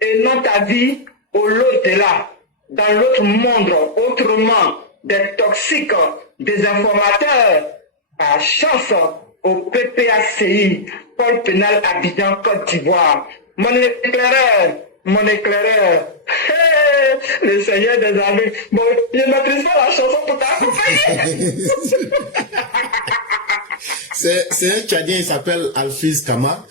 et non ta vie au l'au-delà, dans l'autre monde, autrement, des toxiques, des informateurs, à chance au PPACI, Pôle pénal Abidjan, Côte d'Ivoire. Mon éclaireur, le Seigneur des armées. Bon, je ne maîtrise pas la chanson pour t'accompagner. C'est un Tchadien, il s'appelle Alfiz Kama.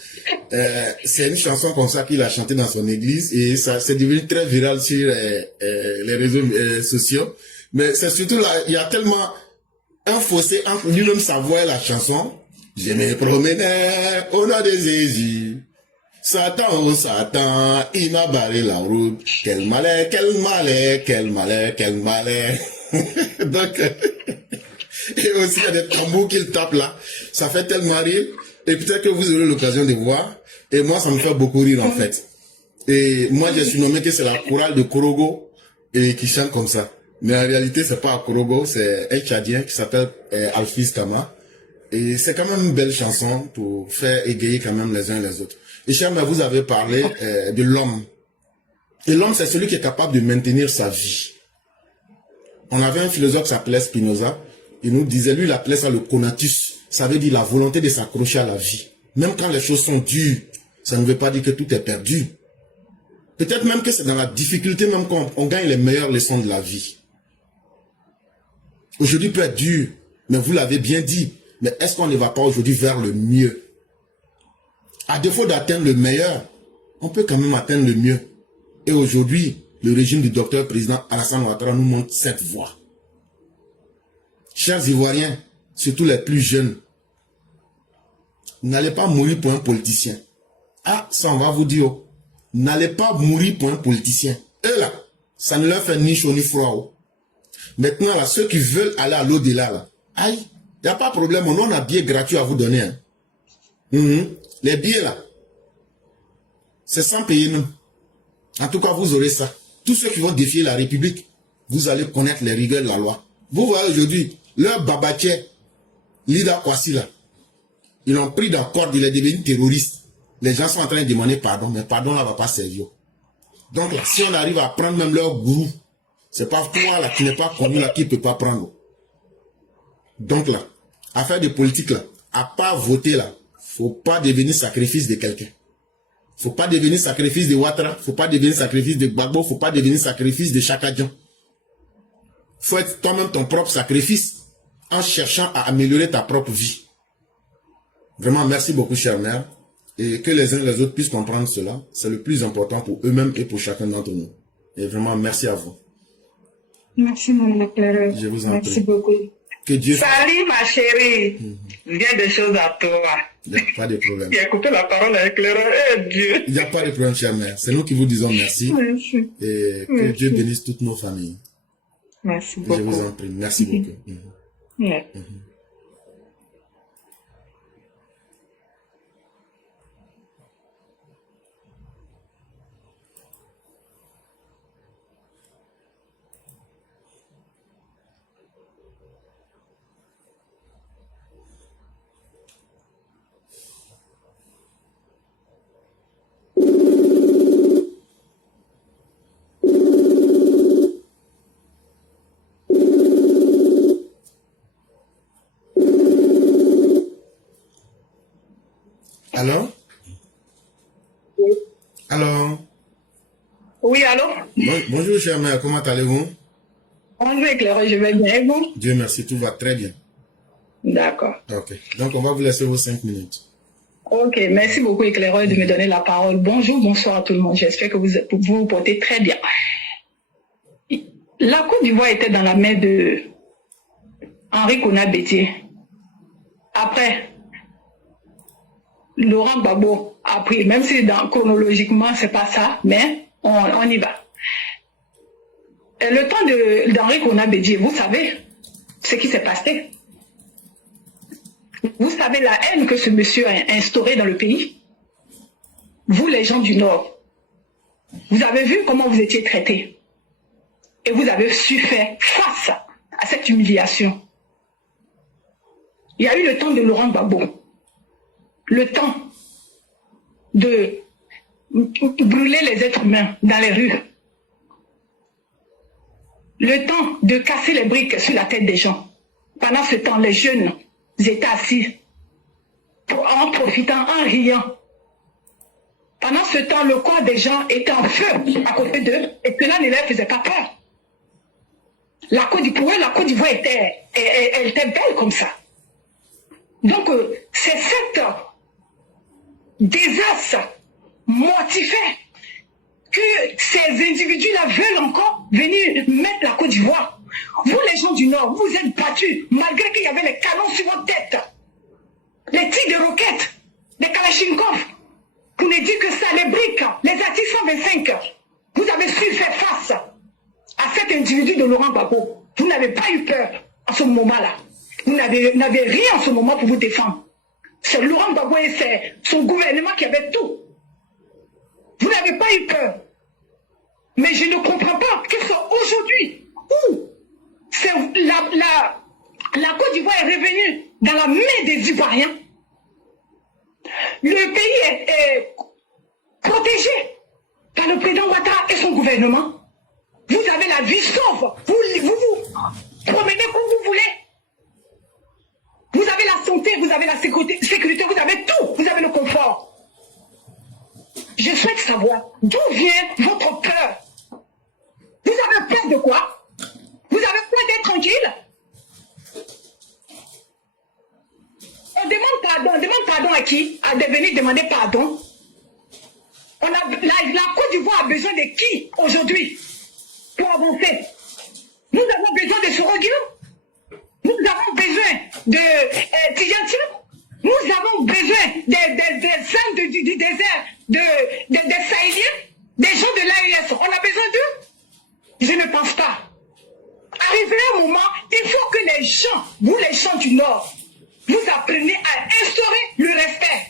C'est une chanson comme ça qu'il a chantée dans son église et ça c'est devenu très viral sur les réseaux sociaux. Mais c'est surtout là, il y a tellement un fossé entre lui-même sa voix et la chanson. Je me promenais au nom de Jésus. Satan, oh Satan, il m'a barré la route. Quel malheur, quel malheur, quel malheur, quel malheur. Donc, et aussi il y a des tambours qu'il tape là. Ça fait tellement rire. Et peut-être que vous aurez l'occasion de voir. Et moi, ça me fait beaucoup rire en fait. Et moi, j'ai surnommé que c'est la chorale de Korogo et qui chante comme ça. Mais en réalité, c'est pas à Korogo, c'est un Tchadien qui s'appelle Alfiz Kama. Et c'est quand même une belle chanson pour faire égayer quand même les uns les autres. Et cher, vous avez parlé de l'homme. Et l'homme, c'est celui qui est capable de maintenir sa vie. On avait un philosophe qui s'appelait Spinoza. Il nous disait, lui, il appelait ça le conatus. Ça veut dire la volonté de s'accrocher à la vie. Même quand les choses sont dures, ça ne veut pas dire que tout est perdu. Peut-être même que c'est dans la difficulté même qu'on gagne les meilleures leçons de la vie. Aujourd'hui peut être dur, mais vous l'avez bien dit. Mais est-ce qu'on ne va pas aujourd'hui vers le mieux? À défaut d'atteindre le meilleur, on peut quand même atteindre le mieux. Et aujourd'hui, le régime du docteur président Alassane Ouattara nous montre cette voie. Chers Ivoiriens, surtout les plus jeunes, n'allez pas mourir pour un politicien. Ah, ça on va vous dire. Oh. N'allez pas mourir pour un politicien. Eux là, ça ne leur fait ni chaud ni froid. Oh. Maintenant là, ceux qui veulent aller à l'au-delà là, aïe, il n'y a pas de problème, on a billets gratuits à vous donner. Hein. Les billets là, c'est sans payer nous. En tout cas, vous aurez ça. Tous ceux qui vont défier la République, vous allez connaître les rigueurs de la loi. Vous voyez aujourd'hui, leur babatier, Lida Kwasi là, ils l'ont pris dans corde, il est devenu terroriste. Les gens sont en train de demander pardon, mais pardon là va pas servir. Donc là, si on arrive à prendre même leur gourou, c'est pas toi là qui n'est pas connu là qui peut pas prendre. Donc là, affaire de politique là, à part voter là, faut pas devenir sacrifice de quelqu'un. Faut pas devenir sacrifice de Ouattara, faut pas devenir sacrifice de Gbagbo, faut pas devenir sacrifice de Chakadjan. Faut être toi-même ton propre sacrifice en cherchant à améliorer ta propre vie. Vraiment, merci beaucoup, chère mère. Et que les uns et les autres puissent comprendre cela. C'est le plus important pour eux-mêmes et pour chacun d'entre nous. Et vraiment, merci à vous. Merci, mon éclaireur. Je vous en Merci prie. beaucoup. Que Dieu... Salut, ma chérie. Bien des choses à toi. Il n'y a pas de problème. J'ai écouté la parole à l'éclaireur. Eh Dieu. Il n'y a pas de problème, chère mère. C'est nous qui vous disons merci. Merci. Et que Merci. Dieu bénisse toutes nos familles. Merci Je beaucoup. vous en prie. Merci beaucoup. Ouais. Alors? Alors? Oui, allô? Bonjour, chère mère. Comment allez-vous? Bonjour, éclaireur, je vais bien, et vous? Dieu merci, tout va très bien. D'accord. Ok. Donc, on va vous laisser vos 5 minutes. Ok, merci beaucoup, éclaireur, de me donner la parole. Bonjour, bonsoir à tout le monde. J'espère que vous vous portez très bien. La Côte d'Ivoire était dans la main de Henri Konan Bédié. Après, Laurent Gbagbo a pris, même si chronologiquement, c'est pas ça, mais on y va. Et le temps d'Henri Konan Bédié, vous savez, ce qui s'est passé. Vous savez la haine que ce monsieur a instaurée dans le pays. Vous, les gens du Nord, vous avez vu comment vous étiez traités. Et vous avez su faire face à cette humiliation. Il y a eu le temps de Laurent Gbagbo. Le temps de brûler les êtres humains dans les rues. Le temps de casser les briques sur la tête des gens. Pendant ce temps, les jeunes étaient assis, en profitant, en riant. Pendant ce temps, le corps des gens était en feu à côté d'eux, et cela ne leur faisait pas peur. La Côte d'Ivoire elle était belle comme ça. Donc, c'est cette désastre mortifère que ces individus-là veulent encore venir mettre la Côte d'Ivoire. Vous, les gens du Nord, vous êtes battus, malgré qu'il y avait les canons sur votre tête, les tirs de roquettes, les Kalachnikov, pour ne dire que ça, les briques, les AT-125, vous avez su faire face à cet individu de Laurent Gbagbo. Vous n'avez pas eu peur à ce moment-là. Vous n'avez rien en ce moment pour vous défendre. C'est Laurent Gbagbo et c'est son gouvernement qui avait tout. Vous n'avez pas eu peur. Mais je ne comprends pas que c'est aujourd'hui où la Côte d'Ivoire est revenue dans la main des Ivoiriens. Le pays est protégé par le président Ouattara et son gouvernement. Vous avez la vie sauve. Vous promenez comme vous voulez. Vous avez la santé, vous avez la sécurité, vous avez tout. Vous avez le confort. Je souhaite savoir d'où vient votre peur. Vous avez peur de quoi? Vous avez peur d'être tranquille? On demande pardon à qui? À venir demander pardon. La Côte d'Ivoire a besoin de qui aujourd'hui pour avancer? Nous avons besoin de Sorogino. Nous avons besoin de Tijantia. Nous avons besoin des hommes du désert, des Sahéliens, des gens de l'AES. On a besoin d'eux? Je ne pense pas. Arrivé un moment, il faut que les gens, vous les gens du Nord, vous appreniez à instaurer le respect.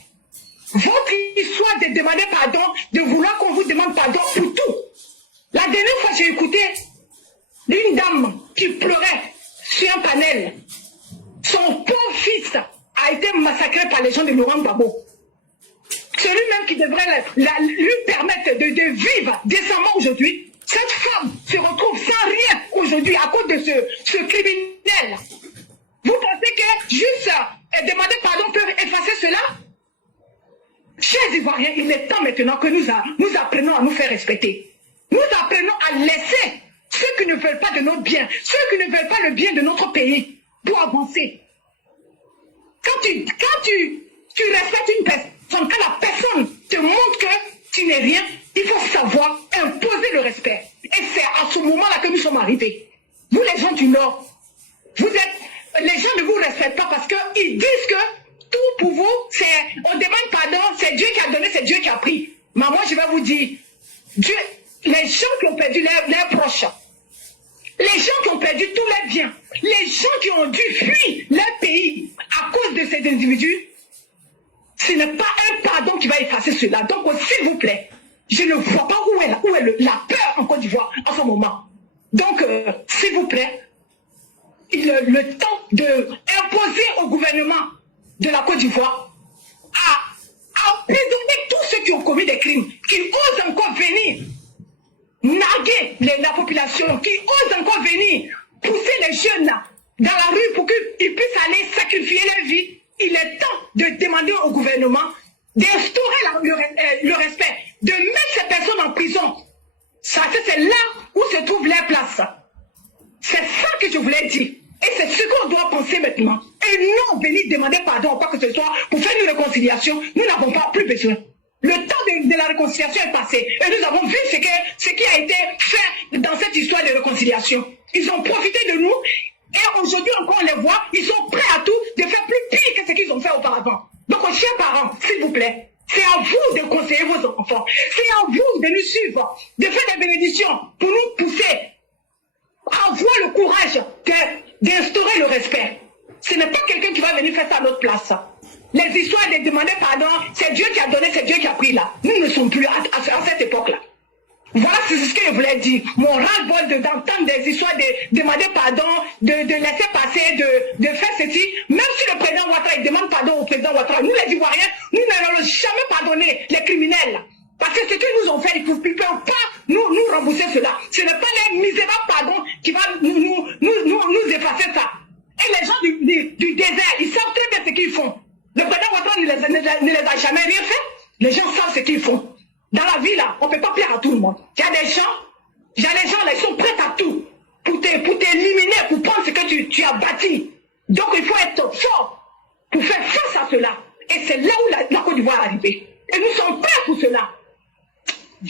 Votre histoire de demander pardon, de vouloir qu'on vous demande pardon pour tout. La dernière fois, j'ai écouté une dame qui pleurait sur un panel. Son pauvre fils a été massacré par les gens de Laurent Gbagbo. Celui-même qui devrait lui permettre de vivre décemment aujourd'hui. Cette femme se retrouve sans rien aujourd'hui à cause de ce criminel. Vous pensez que juste demander pardon peut effacer cela? Chers Ivoiriens, il est temps maintenant que nous apprenons à nous faire respecter. Nous apprenons à laisser ceux qui ne veulent pas de notre bien, ceux qui ne veulent pas le bien de notre pays, pour avancer. Quand tu respectes une personne, quand la personne te montre que tu n'es rien, il faut savoir imposer le respect. Et c'est à ce moment-là que nous sommes arrivés. Vous, les gens du Nord, les gens ne vous respectent pas parce qu'ils disent que tout pour vous, on demande pardon, c'est Dieu qui a donné, c'est Dieu qui a pris. Mais moi, je vais vous dire, Dieu, les gens qui ont perdu leurs proches, les gens qui ont perdu tous leurs biens, les gens qui ont dû fuir leur pays à cause de ces individus, ce n'est pas un pardon qui va effacer cela. Donc, s'il vous plaît, je ne vois pas où est la peur en Côte d'Ivoire en ce moment. Donc, s'il vous plaît, le temps d'imposer au gouvernement de la Côte d'Ivoire à emprisonner tous ceux qui ont commis des crimes, qui osent encore venir narguer la population, qui osent encore venir pousser les jeunes dans la rue pour qu'ils puissent aller sacrifier leur vie. Il est temps de demander au gouvernement d'instaurer le respect, de mettre ces personnes en prison. C'est là où se trouve leur place. C'est ça que je voulais dire. Et c'est ce qu'on doit penser maintenant. Et non venir demander pardon ou quoi que ce soit pour faire une réconciliation. Nous n'avons pas plus besoin. Le temps de la réconciliation est passé. Et nous avons vu ce qui a été fait dans cette histoire de réconciliation. Ils ont profité de nous. Et aujourd'hui encore on les voit. Ils sont prêts à tout de faire plus pire que ce qu'ils ont fait auparavant. Donc chers parents, s'il vous plaît, c'est à vous de conseiller vos enfants. C'est à vous de nous suivre, de faire des bénédictions pour nous pousser avoir le courage d'instaurer le respect. Ce n'est pas quelqu'un qui va venir faire ça à notre place. Les histoires de demander pardon, c'est Dieu qui a donné, c'est Dieu qui a pris là. Nous ne sommes plus à cette époque-là. Voilà ce que je voulais dire. Mon ras-le-bol d'entendre des histoires de demander pardon, de laisser passer, de faire ceci. Même si le président Ouattara il demande pardon au président Ouattara, nous les Ivoiriens, nous n'allons jamais pardonner les criminels. Parce que ce qu'ils nous ont fait, ils ne peuvent pas nous rembourser cela. Ce n'est pas les misérables pardons qui vont nous effacer ça. Et les gens du désert, ils savent très bien ce qu'ils font. Le président Ouattara ne les a jamais rien fait. Les gens savent ce qu'ils font. Dans la vie, là, on ne peut pas plaire à tout le monde. Il y a des gens là, ils sont prêts à tout. Pour t'éliminer, pour prendre ce que tu as bâti. Donc, il faut être fort pour faire face à cela. Et c'est là où la Côte d'Ivoire est arrivée. Et nous sommes prêts pour cela.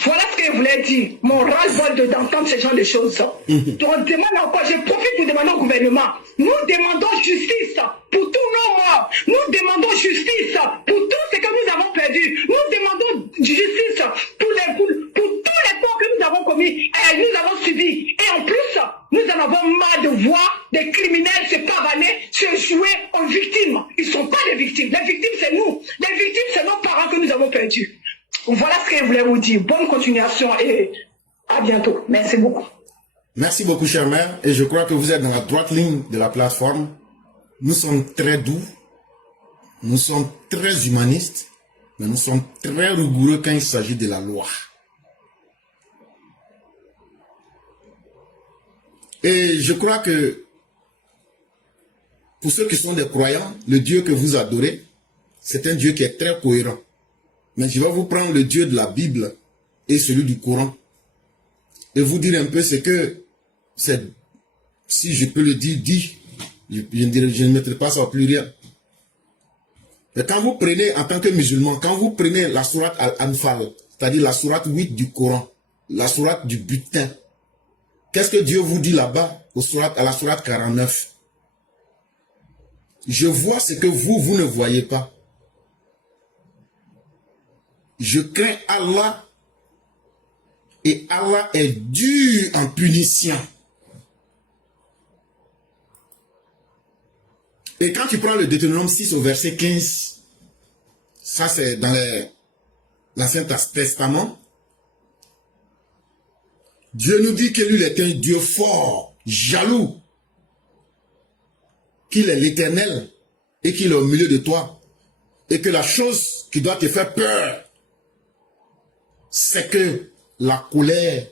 Voilà ce que je voulais dire. Mon ras-le-bol d'entendre ce genre de choses. Donc, on demande encore, je profite pour demander au gouvernement. Nous demandons justice pour tous nos morts. Nous demandons justice pour tout ce que nous avons perdu. Nous demandons justice pour tous les torts que nous avons commis et nous avons subis. Et en plus, nous en avons marre de voir des criminels se pavaner, se jouer aux victimes. Ils ne sont pas des victimes. Les victimes, c'est nous. Les victimes, c'est nos parents que nous avons perdus. Voilà ce que je voulais vous dire. Bonne continuation et à bientôt. Merci beaucoup. Merci beaucoup, chère mère. Et je crois que vous êtes dans la droite ligne de la plateforme. Nous sommes très doux. Nous sommes très humanistes. Mais nous sommes très rigoureux quand il s'agit de la loi. Et je crois que pour ceux qui sont des croyants, le Dieu que vous adorez, c'est un Dieu qui est très cohérent. Mais je vais vous prendre le Dieu de la Bible et celui du Coran et vous dire un peu ce que c'est, si je peux le dire, dit. Je ne mettrai pas ça au pluriel. Mais quand vous prenez, en tant que musulman, quand vous prenez la sourate Al-Anfal, c'est-à-dire la sourate 8 du Coran, la sourate du butin, qu'est-ce que Dieu vous dit là-bas à la sourate 49? Je vois ce que vous ne voyez pas. Je crains Allah et Allah est dur en punition. Et quand tu prends le Deutéronome 6 au verset 15, ça c'est dans l'Ancien Testament, Dieu nous dit que lui est un Dieu fort, jaloux, qu'il est l'Éternel et qu'il est au milieu de toi. Et que la chose qui doit te faire peur, c'est que la colère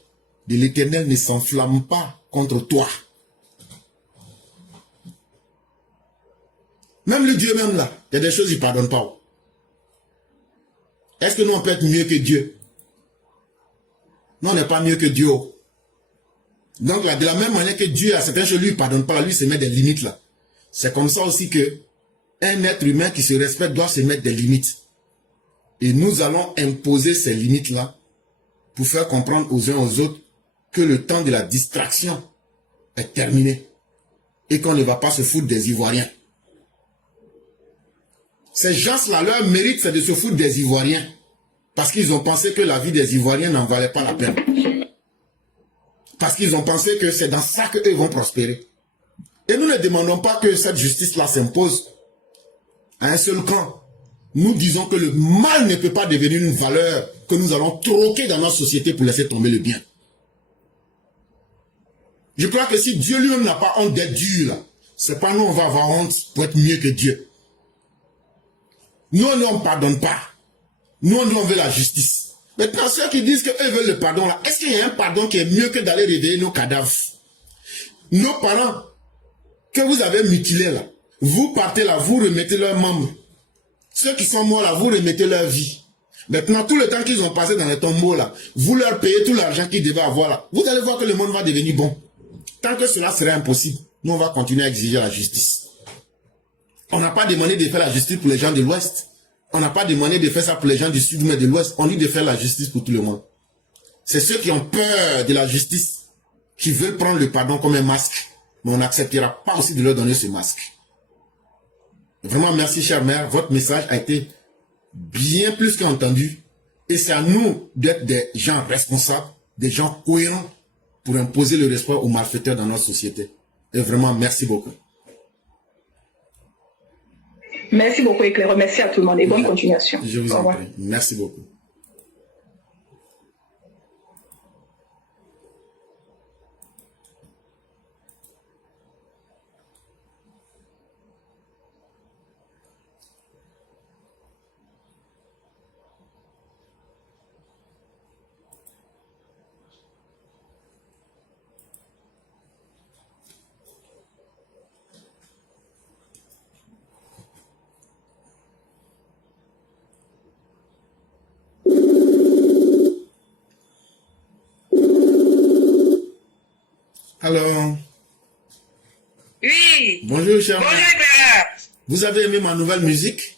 de l'Éternel ne s'enflamme pas contre toi. Même le Dieu même là, il y a des choses qu'il ne pardonne pas. Est-ce que nous on peut être mieux que Dieu? Non, on n'est pas mieux que Dieu. Donc là, de la même manière que Dieu a certaines choses, lui ne pardonne pas, lui se met des limites là. C'est comme ça aussi que un être humain qui se respecte doit se mettre des limites. Et nous allons imposer ces limites-là pour faire comprendre aux uns aux autres que le temps de la distraction est terminé et qu'on ne va pas se foutre des Ivoiriens. Ces gens-là, leur mérite, c'est de se foutre des Ivoiriens parce qu'ils ont pensé que la vie des Ivoiriens n'en valait pas la peine. Parce qu'ils ont pensé que c'est dans ça qu'eux vont prospérer. Et nous ne demandons pas que cette justice-là s'impose à un seul camp. Nous disons que le mal ne peut pas devenir une valeur que nous allons troquer dans notre société pour laisser tomber le bien. Je crois que si Dieu lui-même n'a pas honte d'être dur, là, c'est pas nous on va avoir honte pour être mieux que Dieu. Nous, on ne pardonne pas. Nous, on veut la justice. Maintenant, ceux qui disent qu'eux veulent le pardon, là, est-ce qu'il y a un pardon qui est mieux que d'aller réveiller nos cadavres? Nos parents que vous avez mutilés là, vous partez là, vous remettez leurs membres. Ceux qui sont morts là, vous remettez leur vie. Maintenant, tout le temps qu'ils ont passé dans les tombeaux là, vous leur payez tout l'argent qu'ils devaient avoir là. Vous allez voir que le monde va devenir bon. Tant que cela serait impossible, nous on va continuer à exiger la justice. On n'a pas demandé de faire la justice pour les gens de l'Ouest. On n'a pas demandé de faire ça pour les gens du Sud mais de l'Ouest. On dit de faire la justice pour tout le monde. C'est ceux qui ont peur de la justice qui veulent prendre le pardon comme un masque. Mais on n'acceptera pas aussi de leur donner ce masque. Vraiment, merci, chère mère. Votre message a été bien plus qu'entendu. Et c'est à nous d'être des gens responsables, des gens cohérents pour imposer le respect aux malfaiteurs dans notre société. Et vraiment, merci beaucoup. Merci beaucoup, Éclaireur. Merci à tout le monde et bonne continuation. Je vous Au en revoir. prie. Merci beaucoup. Alors, Oui. bonjour, cher Bonjour, mère. Éclaireur. Vous avez aimé ma nouvelle musique?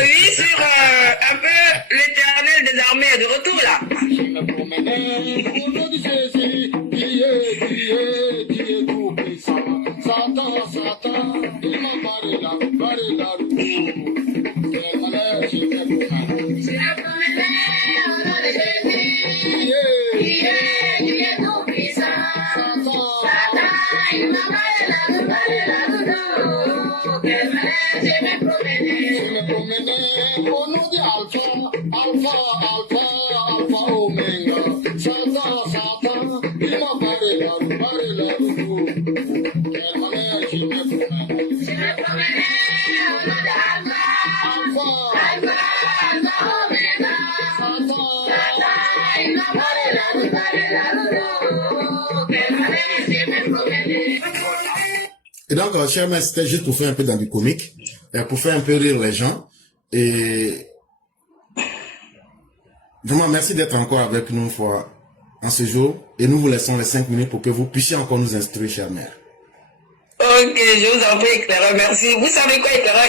Oui, sur un peu l'éternel des armées est de retour là. Je me promenais pour me dire qui est tout puissant. Satan, il m'a barré la roue. Quelle manière je me promenais. Je me promenais au nom de Jésus. Qui est tout puissant. Satan, il m'a barré la roue. Quelle manière je me promenais. Je me promenais au nom de Alpha, Omega. Satan, il m'a barré la roue. Quelle manière je me promenais. Je me promenais au nom d'Alpha, Omega. Satan, il m'a barré la roue. Quelle manière je me promenais. Et donc, cher mère, c'était juste pour faire un peu dans du comique, pour faire un peu rire les gens. Et vraiment, merci d'être encore avec nous en ce jour. Et nous vous laissons les 5 minutes pour que vous puissiez encore nous instruire, chère mère. Ok, je vous en prie, Éclaireur, merci. Vous savez quoi, Éclaireur?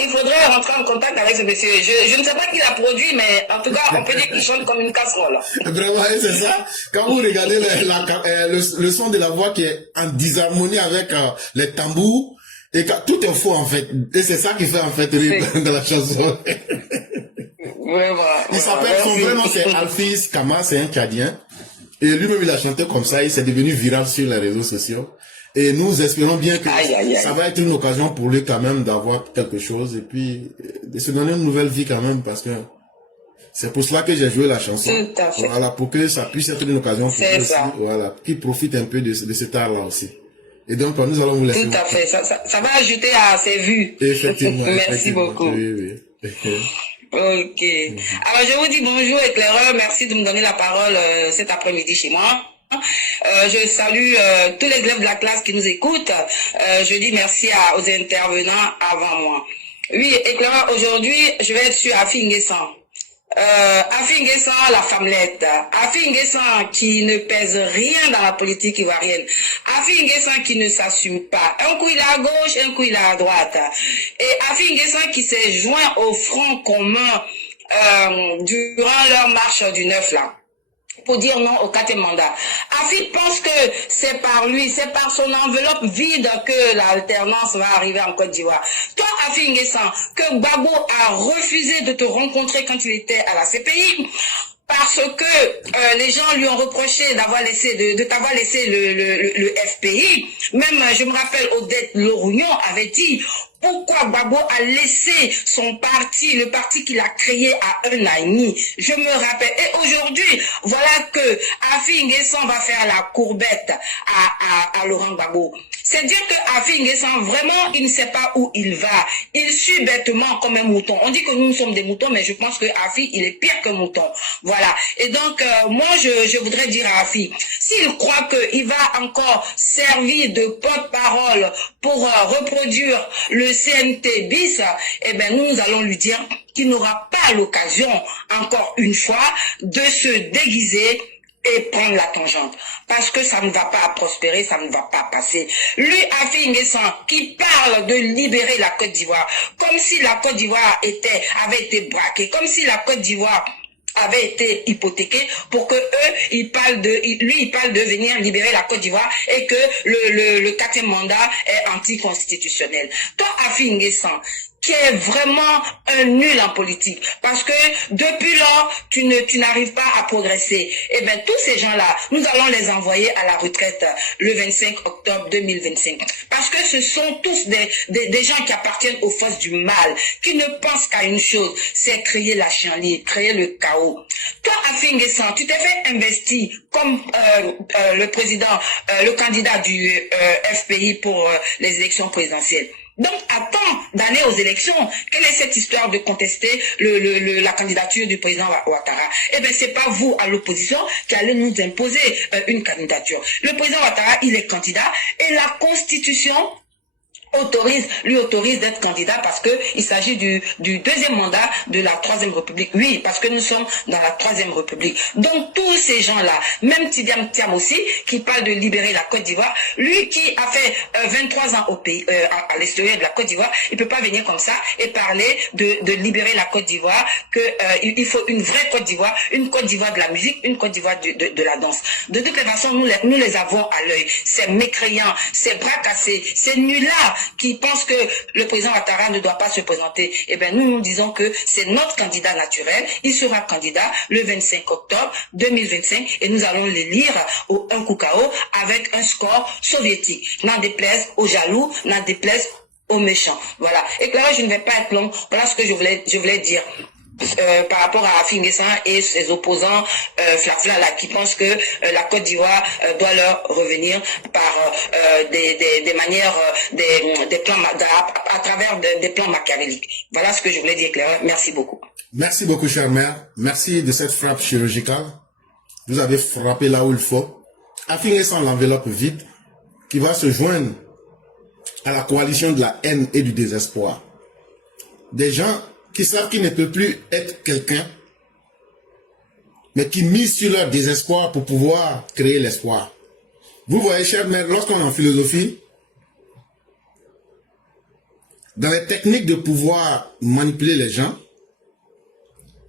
Il faudrait rentrer en contact avec ce monsieur. Je ne sais pas qui l'a produit, mais en tout cas, on peut dire qu'il chante comme une casserole. Vraiment, et c'est ça. Quand vous regardez le son de la voix qui est en disharmonie avec les tambours, et tout est faux en fait. Et c'est ça qui fait en fait rire dans la chanson. Vraiment. Il s'appelle, son vrai nom c'est Alphys Kama, c'est un Tchadien. Et lui-même il a chanté comme ça, il s'est devenu viral sur les réseaux sociaux. Et nous espérons bien que ça va être une occasion pour lui quand même d'avoir quelque chose et puis de se donner une nouvelle vie quand même parce que c'est pour cela que j'ai joué la chanson. Tout à fait. Voilà, pour que ça puisse être une occasion pour lui aussi, ça. voilà, qu'il profite un peu de cet art-là aussi. Et donc, nous allons vous laisser. Tout à fait. Ça va ajouter à ses vues. Effectivement. Merci effectivement. beaucoup. Oui. Ok. Alors, je vous dis bonjour, Éclaireur. Merci de me donner la parole cet après-midi chez moi. Je salue tous les élèves de la classe qui nous écoutent. Je dis merci aux intervenants avant moi. Oui, Éclaireur, aujourd'hui, je vais être sur Afi Nguessan. Afi Nguessan, la femmelette. Afi Nguessan qui ne pèse rien dans la politique ivoirienne. Afi Nguessan qui ne s'assume pas. Un coup il est à gauche, un coup il est à droite. Et Afi Nguessan qui s'est joint au Front commun durant leur marche du 9 là. Pour dire non au 4e mandat. Afi pense que c'est par lui, c'est par son enveloppe vide que l'alternance va arriver en Côte d'Ivoire. Toi, Afi Nguessan, que Gbagbo a refusé de te rencontrer quand il était à la CPI, parce que les gens lui ont reproché d'avoir laissé de t'avoir laissé le FPI. Même, je me rappelle, Odette Lorougnon avait dit pourquoi Gbagbo a laissé son parti, le parti qu'il a créé à 1 an et demi. Je me rappelle. Et aujourd'hui, voilà que Afi Nguessan va faire la courbette à Laurent Gbagbo. C'est dire que Afi Nguessan, vraiment, il ne sait pas où il va. Il suit bêtement comme un mouton. On dit que nous sommes des moutons, mais je pense que Afi, il est pire qu'un mouton. Voilà. Et donc, moi, je voudrais dire à Afi, s'il croit qu'il va encore servir de porte-parole pour reproduire le CNT bis, eh ben, nous allons lui dire qu'il n'aura pas l'occasion, encore une fois, de se déguiser et prendre la tangente. Parce que ça ne va pas prospérer, ça ne va pas passer. Lui, Afi Nguessan, qui parle de libérer la Côte d'Ivoire, comme si la Côte d'Ivoire avait été braquée, comme si la Côte d'Ivoire avait été hypothéquée pour que lui, il parle de venir libérer la Côte d'Ivoire et que le 4e mandat est anticonstitutionnel. Toi, Afi Nguessan, qui est vraiment un nul en politique. Parce que depuis lors, tu n'arrives pas à progresser. Eh bien, tous ces gens-là, nous allons les envoyer à la retraite le 25 octobre 2025. Parce que ce sont tous des gens qui appartiennent aux forces du mal, qui ne pensent qu'à une chose, c'est créer la chienlit, créer le chaos. Toi, Afinguessan, tu t'es fait investir comme le président, le candidat du FPI pour les élections présidentielles. Donc, attends d'aller aux élections. Quelle est cette histoire de contester la candidature du président Ouattara? Eh bien, c'est pas vous, à l'opposition, qui allez nous imposer une candidature. Le président Ouattara, il est candidat et la Constitution lui autorise d'être candidat parce que il s'agit du deuxième mandat de la Troisième République. Oui, parce que nous sommes dans la Troisième République. Donc tous ces gens-là, même Tidiane Thiam aussi, qui parle de libérer la Côte d'Ivoire, lui qui a fait 23 ans au pays, à l'extérieur de la Côte d'Ivoire, il peut pas venir comme ça et parler de libérer la Côte d'Ivoire, que il faut une vraie Côte d'Ivoire, une Côte d'Ivoire de la musique, une Côte d'Ivoire de la danse. De toutes les façons, nous les avons à l'œil. Ces mécréants, ces bras cassés, ces nuls-là qui pensent que le président Ouattara ne doit pas se présenter. Eh bien, nous disons que c'est notre candidat naturel. Il sera candidat le 25 octobre 2025 et nous allons l'élire au 1 coup KO avec un score soviétique. N'en déplaise aux jaloux, n'en déplaise aux méchants. Voilà. Et là, je ne vais pas être long. Voilà ce que je voulais dire. Par rapport à Afinguessan et ses opposants Flafla là qui pensent que la Côte d'Ivoire doit leur revenir par des manières des plans à travers des plans machiavéliques. Voilà ce que je voulais dire, Claire. Merci beaucoup. Merci beaucoup, chère mère. Merci de cette frappe chirurgicale. Vous avez frappé là où il faut. Afinguessan l'enveloppe vide qui va se joindre à la coalition de la haine et du désespoir. Des gens qui savent qu'ils ne peuvent plus être quelqu'un, mais qui misent sur leur désespoir pour pouvoir créer l'espoir. Vous voyez, chère mère, lorsqu'on est en philosophie, dans les techniques de pouvoir manipuler les gens,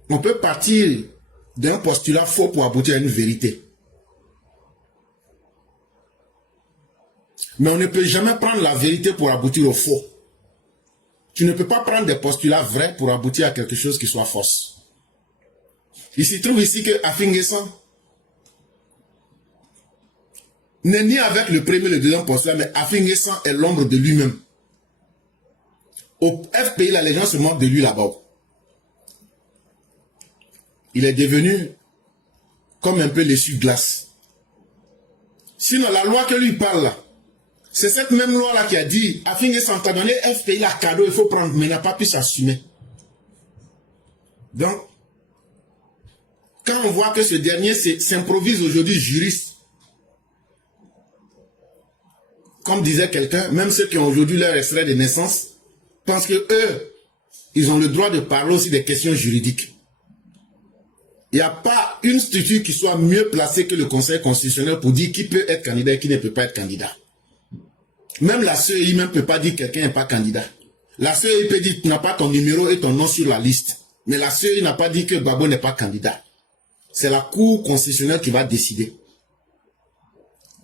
on peut partir d'un postulat faux pour aboutir à une vérité. Mais on ne peut jamais prendre la vérité pour aboutir au faux. Tu ne peux pas prendre des postulats vrais pour aboutir à quelque chose qui soit fausse. Il se trouve ici que Afinguessan n'est ni avec le premier et le deuxième postulat, mais Afinguessan est l'ombre de lui-même. Au FPI, là, les gens se moquent de lui là-bas. Il est devenu comme un peu l'essuie-glace. Sinon, la loi que lui parle là, c'est cette même loi-là qui a dit, Afinguessan t'a donné FPI la cadeau, il faut prendre, mais il n'a pas pu s'assumer. Donc, quand on voit que ce dernier s'improvise aujourd'hui juriste, comme disait quelqu'un, même ceux qui ont aujourd'hui leur extrait de naissance, pensent que eux, ils ont le droit de parler aussi des questions juridiques. Il n'y a pas une structure qui soit mieux placée que le Conseil constitutionnel pour dire qui peut être candidat et qui ne peut pas être candidat. Même la CEI ne peut pas dire que quelqu'un n'est pas candidat. La CEI peut dire que tu n'as pas ton numéro et ton nom sur la liste. Mais la CEI n'a pas dit que Babo n'est pas candidat. C'est la Cour constitutionnelle qui va décider.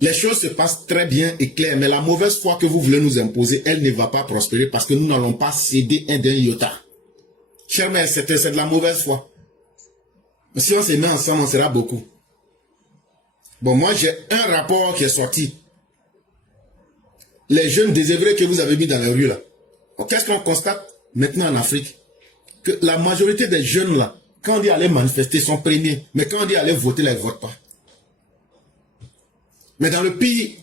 Les choses se passent très bien et claires, mais la mauvaise foi que vous voulez nous imposer, elle ne va pas prospérer parce que nous n'allons pas céder un d'un iota. Chers mères, c'est de la mauvaise foi. Mais si on se met ensemble, on sera beaucoup. Bon, moi j'ai un rapport qui est sorti. Les jeunes désœuvrés que vous avez mis dans la rue là. Qu'est-ce qu'on constate maintenant en Afrique? Que la majorité des jeunes là, quand on dit aller manifester, sont premiers. Mais quand on dit aller voter, là, ils ne votent pas. Mais dans le pays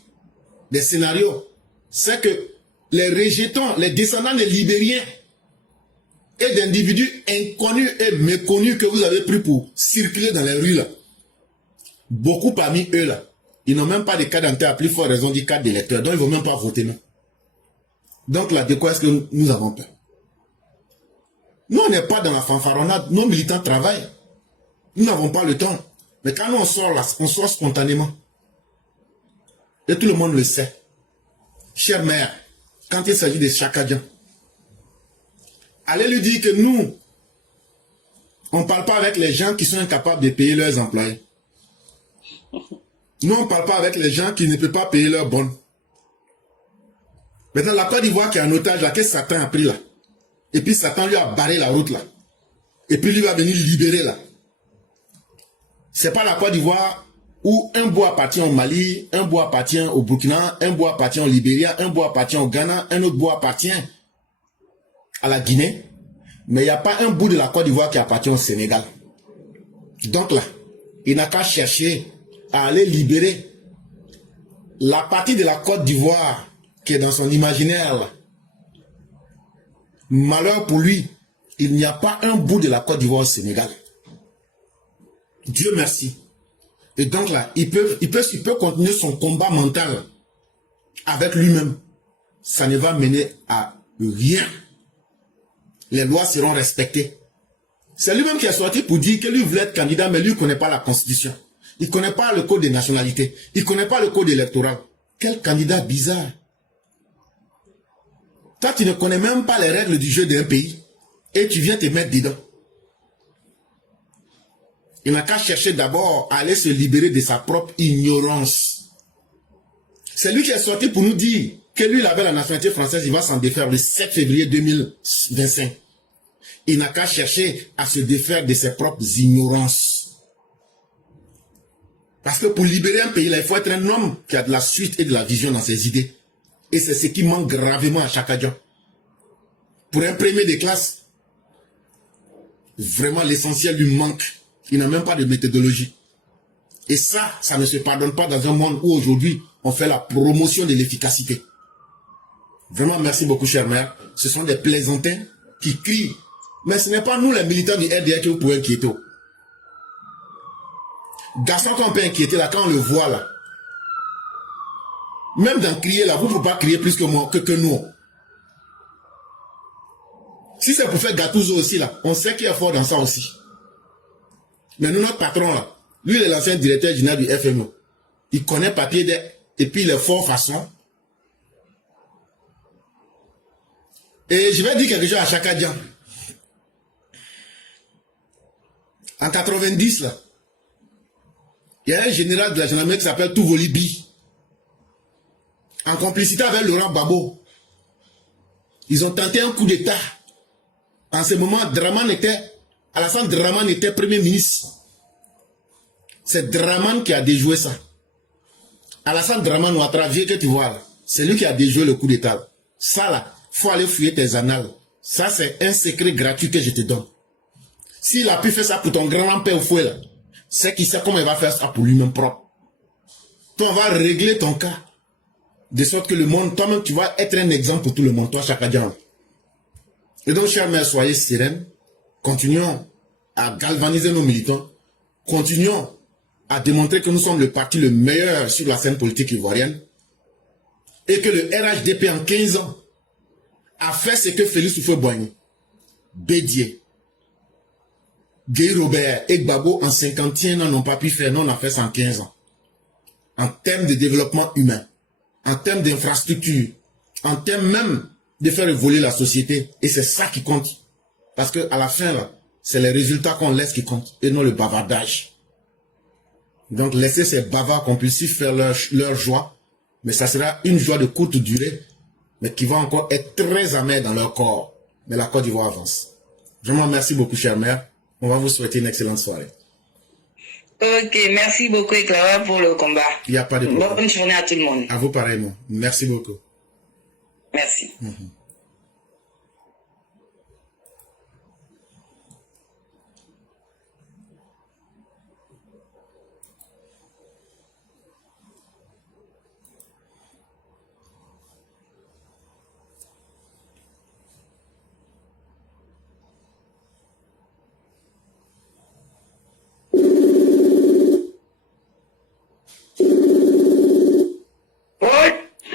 des scénarios, c'est que les rejetons, les descendants des Libériens et d'individus inconnus et méconnus que vous avez pris pour circuler dans les rues là, beaucoup parmi eux là, ils n'ont même pas de carte d'identité à plus forte raison du carte d'électeur. Donc, ils ne vont même pas voter, non. Donc, là, de quoi est-ce que nous avons peur? Nous, on n'est pas dans la fanfaronnade. Nos militants travaillent. Nous n'avons pas le temps. Mais quand nous, on sort là, on sort spontanément. Et tout le monde le sait. Chère mère, quand il s'agit de Chakadjan, allez lui dire que nous, on ne parle pas avec les gens qui sont incapables de payer leurs employés. Nous, on ne parle pas avec les gens qui ne peuvent pas payer leurs bonnes. Maintenant, la Côte d'Ivoire qui est en otage, là, qu'est-ce que Satan a pris là? Et puis Satan lui a barré la route là. Et puis lui va venir libérer là. C'est pas la Côte d'Ivoire où un bois appartient au Mali, un bois appartient au Burkina, un bois appartient au Libéria, un bois appartient au Ghana, un autre bois appartient à la Guinée. Mais il n'y a pas un bout de la Côte d'Ivoire qui appartient au Sénégal. Donc là, il n'a qu'à chercher à aller libérer la partie de la Côte d'Ivoire qui est dans son imaginaire là. Malheur pour lui, il n'y a pas un bout de la Côte d'Ivoire au Sénégal. Dieu merci. Et donc là, il peut continuer son combat mental avec lui-même. Ça ne va mener à rien. Les lois seront respectées. C'est lui-même qui est sorti pour dire que lui voulait être candidat, mais lui ne connaît pas la Constitution. Il ne connaît pas le code des nationalités. Il ne connaît pas le code électoral. Quel candidat bizarre. Toi, tu ne connais même pas les règles du jeu d'un pays. Et tu viens te mettre dedans. Il n'a qu'à chercher d'abord à aller se libérer de sa propre ignorance. C'est lui qui est sorti pour nous dire que lui, il avait la nationalité française, il va s'en défaire le 7 février 2025. Il n'a qu'à chercher à se défaire de ses propres ignorances. Parce que pour libérer un pays, là, il faut être un homme qui a de la suite et de la vision dans ses idées. Et c'est ce qui manque gravement à Chakadjan. Pour un premier de classe, vraiment l'essentiel lui manque. Il n'a même pas de méthodologie. Et ça ne se pardonne pas dans un monde où aujourd'hui, on fait la promotion de l'efficacité. Vraiment, merci beaucoup, chère mère. Ce sont des plaisantins qui crient. Mais ce n'est pas nous, les militants du RDA, que vous pouvez inquiéter. Garçon qu'on peut inquiéter, là, quand on le voit, là. Même dans crier, là, vous ne pouvez pas crier plus que moi, que nous. Si c'est pour faire Gattuso aussi, là, on sait qu'il est fort dans ça aussi. Mais nous, notre patron, là, lui, il est l'ancien directeur général du FMO. Il connaît papier et puis il est fort façon. Et je vais dire quelque chose à Chakadjan. En 90, là, il y a un général de la gendarmerie qui s'appelle Touvolibi. En complicité avec Laurent Gbagbo. Ils ont tenté un coup d'État. En ce moment, Alassane Dramane était premier ministre. C'est Dramane qui a déjoué ça. Alassane Dramane Ouattara, vieux que tu vois là, c'est lui qui a déjoué le coup d'État. Ça là, faut aller fouiller tes annales. Ça c'est un secret gratuit que je te donne. S'il a pu faire ça pour ton grand-père au fouet là, c'est qu'il sait comment il va faire ça pour lui-même propre. Toi on va régler ton cas. De sorte que le monde, toi-même tu vas être un exemple pour tout le monde, toi Chakadjan. Et donc chers mères, soyez sereines. Continuons à galvaniser nos militants. Continuons à démontrer que nous sommes le parti le meilleur sur la scène politique ivoirienne. Et que le RHDP en 15 ans a fait ce que Félix Houphouët-Boigny, Bédié, Guy Robert et Gbagbo en 51 ans n'ont pas pu faire. Nous on a fait ça en 15 ans. En termes de développement humain, en termes d'infrastructure, en termes même de faire évoluer la société. Et c'est ça qui compte. Parce que à la fin, là, c'est les résultats qu'on laisse qui comptent et non le bavardage. Donc laissez ces bavards compulsifs faire leur joie, mais ça sera une joie de courte durée, mais qui va encore être très amère dans leur corps. Mais la Côte d'Ivoire avance. Vraiment, merci beaucoup, chère mère. On va vous souhaiter une excellente soirée. Ok, merci beaucoup, Clara, pour le combat. Il n'y a pas de problème. Bonne journée à tout le monde. À vous pareillement. Merci beaucoup. Merci.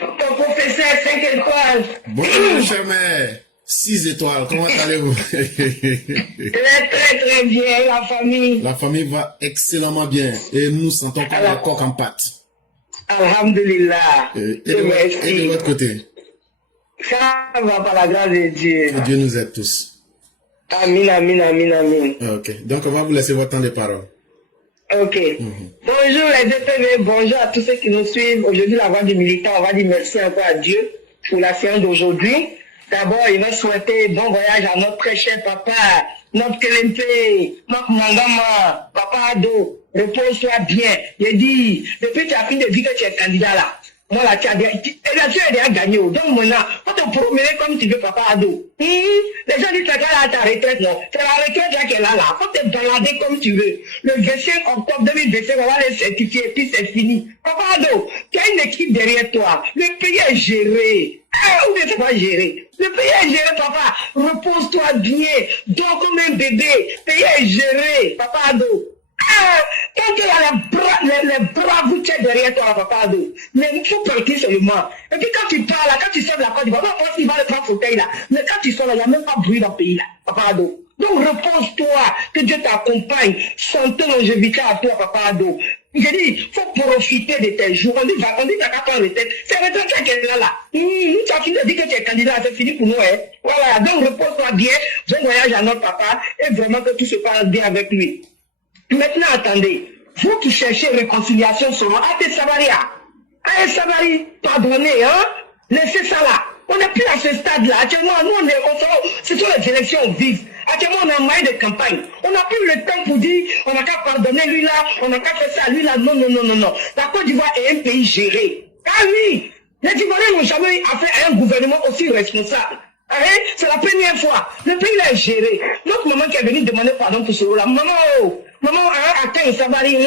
Ton professeur 5 étoiles. Bonjour, chère mère. 6 étoiles. Comment allez-vous? Très bien, la famille. La famille va excellemment bien. Et nous sentons comme un coq en pâte. Alhamdulillah. Et de votre côté? Ça va par la grâce de Dieu. Que Dieu nous aide tous. Amin, amin, amin, amin. Ok. Donc, on va vous laisser votre temps de parole. Ok. Bonjour les DPV, bonjour à tous ceux qui nous suivent. Aujourd'hui, la voix du militant, on va dire merci encore à Dieu pour la séance d'aujourd'hui. D'abord, il va souhaiter bon voyage à notre très cher papa, notre Kelempe, notre Mangama, papa Ado. Repose-toi bien. Il dit, depuis que tu as fini de dire que tu es candidat là, moi là, tu as déjà gagné. Donc maintenant, faut te promener comme tu veux, papa Ado. Les gens disent que tu as ta retraite, non. C'est la retraite là qu'elle a là. Faut te balader comme tu veux. Le 25 octobre 2025, on va les certifier, puis c'est fini. Papa Ado, tu as une équipe derrière toi. Le pays est géré. Ou bien c'est pas géré. Le pays est géré, papa. Repose-toi bien. Dors comme un bébé. Le pays est géré, papa Ado. Quand tu as les bras bouchés derrière toi, papa Ado, mais il faut partir seulement. Et puis quand tu parles, là, quand tu sors de la Côte d'Ivoire, on pense qu'il va le prendre fauteuil là. Mais quand tu sors là, il n'y a même pas de bruit dans le pays là, papa Ado. Donc repose-toi, que Dieu t'accompagne. Santé, longévité à toi, papa Ado. Je dis, il faut profiter de tes jours. On dit qu'à pas en retraite. C'est retraite qui est là. Tu as fini de dire que tu es candidat, c'est fini pour nous. Hein. Voilà, donc repose-toi bien. Bon voyage à notre papa et vraiment que tout se passe bien avec lui. Maintenant, attendez. Vous qui cherchez réconciliation seulement, Ate Sabaria. Ate Sabari, pardonnez, hein. Laissez ça là. On n'est plus à ce stade-là. Actuellement, nous, ce sont les élections vives. Actuellement, on a un moyen de campagne. On n'a plus le temps pour dire, on n'a qu'à pardonner lui là, on n'a qu'à faire ça lui là. Non, non, non, non, non. La Côte d'Ivoire est un pays géré. Ah oui, les Ivoiriens n'ont jamais affaire à un gouvernement aussi responsable. C'est la première fois. Le pays là est géré. Notre maman qui est venue demander pardon pour ce rôle là. Maman, oh, maman, attends, ça va dire,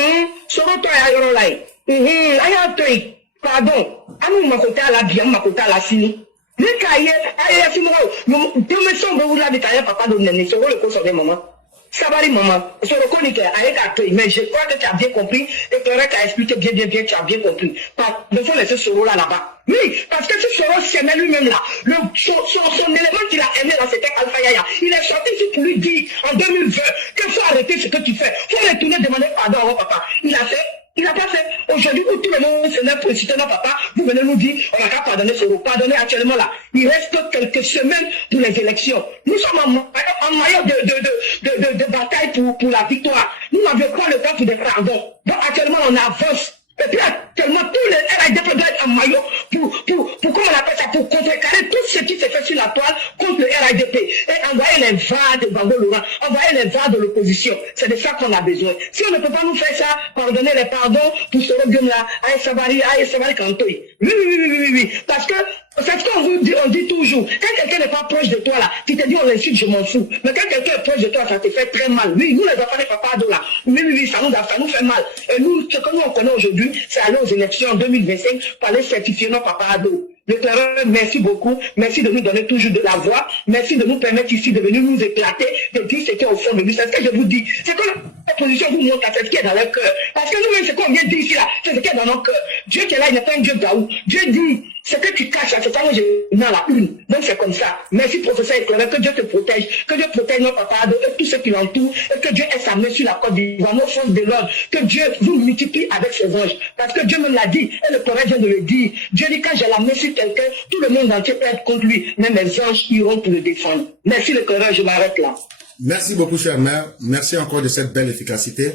Soro toi, aïe, aïe, pardon. Anou, ma côté à la bien, ma côté à la sini. Les cahiers, aïe, aïe, deux maisons, vous l'avez taillé, papa, de nene, Soro le coup sur des mamans. Ça va dire, maman. Soro connaît avec accueil, mais je crois que tu as bien compris et que tu as expliqué bien, tu as bien compris. Il faut laisser Soro là-bas. Oui, parce que ce Soro s'aimait lui-même là. Son élément qu'il a aimé là, c'était Alpha Yaya. Il est sorti ici pour lui dire en 2020 qu'il faut arrêter ce que tu fais. Il faut retourner demander pardon à papa. Il a fait. Il n'a pas fait. Aujourd'hui, où tout le monde se met pour citer notre papa, vous venez nous dire, on n'a qu'à pardonner Soro. Pardonner actuellement là. Il reste quelques semaines pour les élections. Nous sommes en maillot de bataille pour la victoire. Nous n'avions pas le temps pour des pardons. Donc actuellement, on avance. Et puis actuellement, tous les RIDP doivent être en maillot pour comment on appelle ça, pour contrecarrer tout ce qui s'est fait sur la toile contre le RIDP. Et envoyer les VAR de Bango Laurent, envoyer les VAR de l'opposition. C'est de ça qu'on a besoin. Si on ne peut pas nous faire ça, pardonner les pardons pour ce regard là, Aïe Sabari Kantoy. Oui. Parce que c'est ce qu'on dit toujours. Quand quelqu'un n'est pas proche de toi là, tu te dis on l'insulte, je m'en fous. Mais quand quelqu'un est proche de toi, ça te fait très mal. Oui, nous les enfants des papas de là. Oui, ça nous fait mal. Et nous, ce que nous on connaît aujourd'hui, c'est aller aux élections en 2025 pour aller certifier nos papas d'eau. L'éclaireur, merci beaucoup. Merci de nous donner toujours de la voix. Merci de nous permettre ici de venir nous éclater, de dire ce qui est au fond de nous. C'est ce que je vous dis. C'est que l'opposition vous montre à ce qui est dans leur cœur. Parce que nous-mêmes, ce qu'on vient de dire ici là, c'est ce qui est dans nos cœurs. Dieu qui est là, il n'est pas un Dieu gaou. Dieu dit, ce que tu caches, c'est ça que je mets à la une. Donc c'est comme ça. Merci professeur éclaireur, que Dieu te protège, que Dieu protège nos papas et tous ceux qui l'entourent, et que Dieu ait sa main sur la Côte d'Ivoire, nos forces de l'ordre, que Dieu vous multiplie avec ses anges. Parce que Dieu me l'a dit, et le prophète vient de le dire. Dieu dit, quand j'ai la main sur quelqu'un, tout le monde entier peut être contre lui, mais mes anges iront pour le défendre. Merci l'éclaireur, je m'arrête là. Merci beaucoup, chère mère. Merci encore de cette belle efficacité.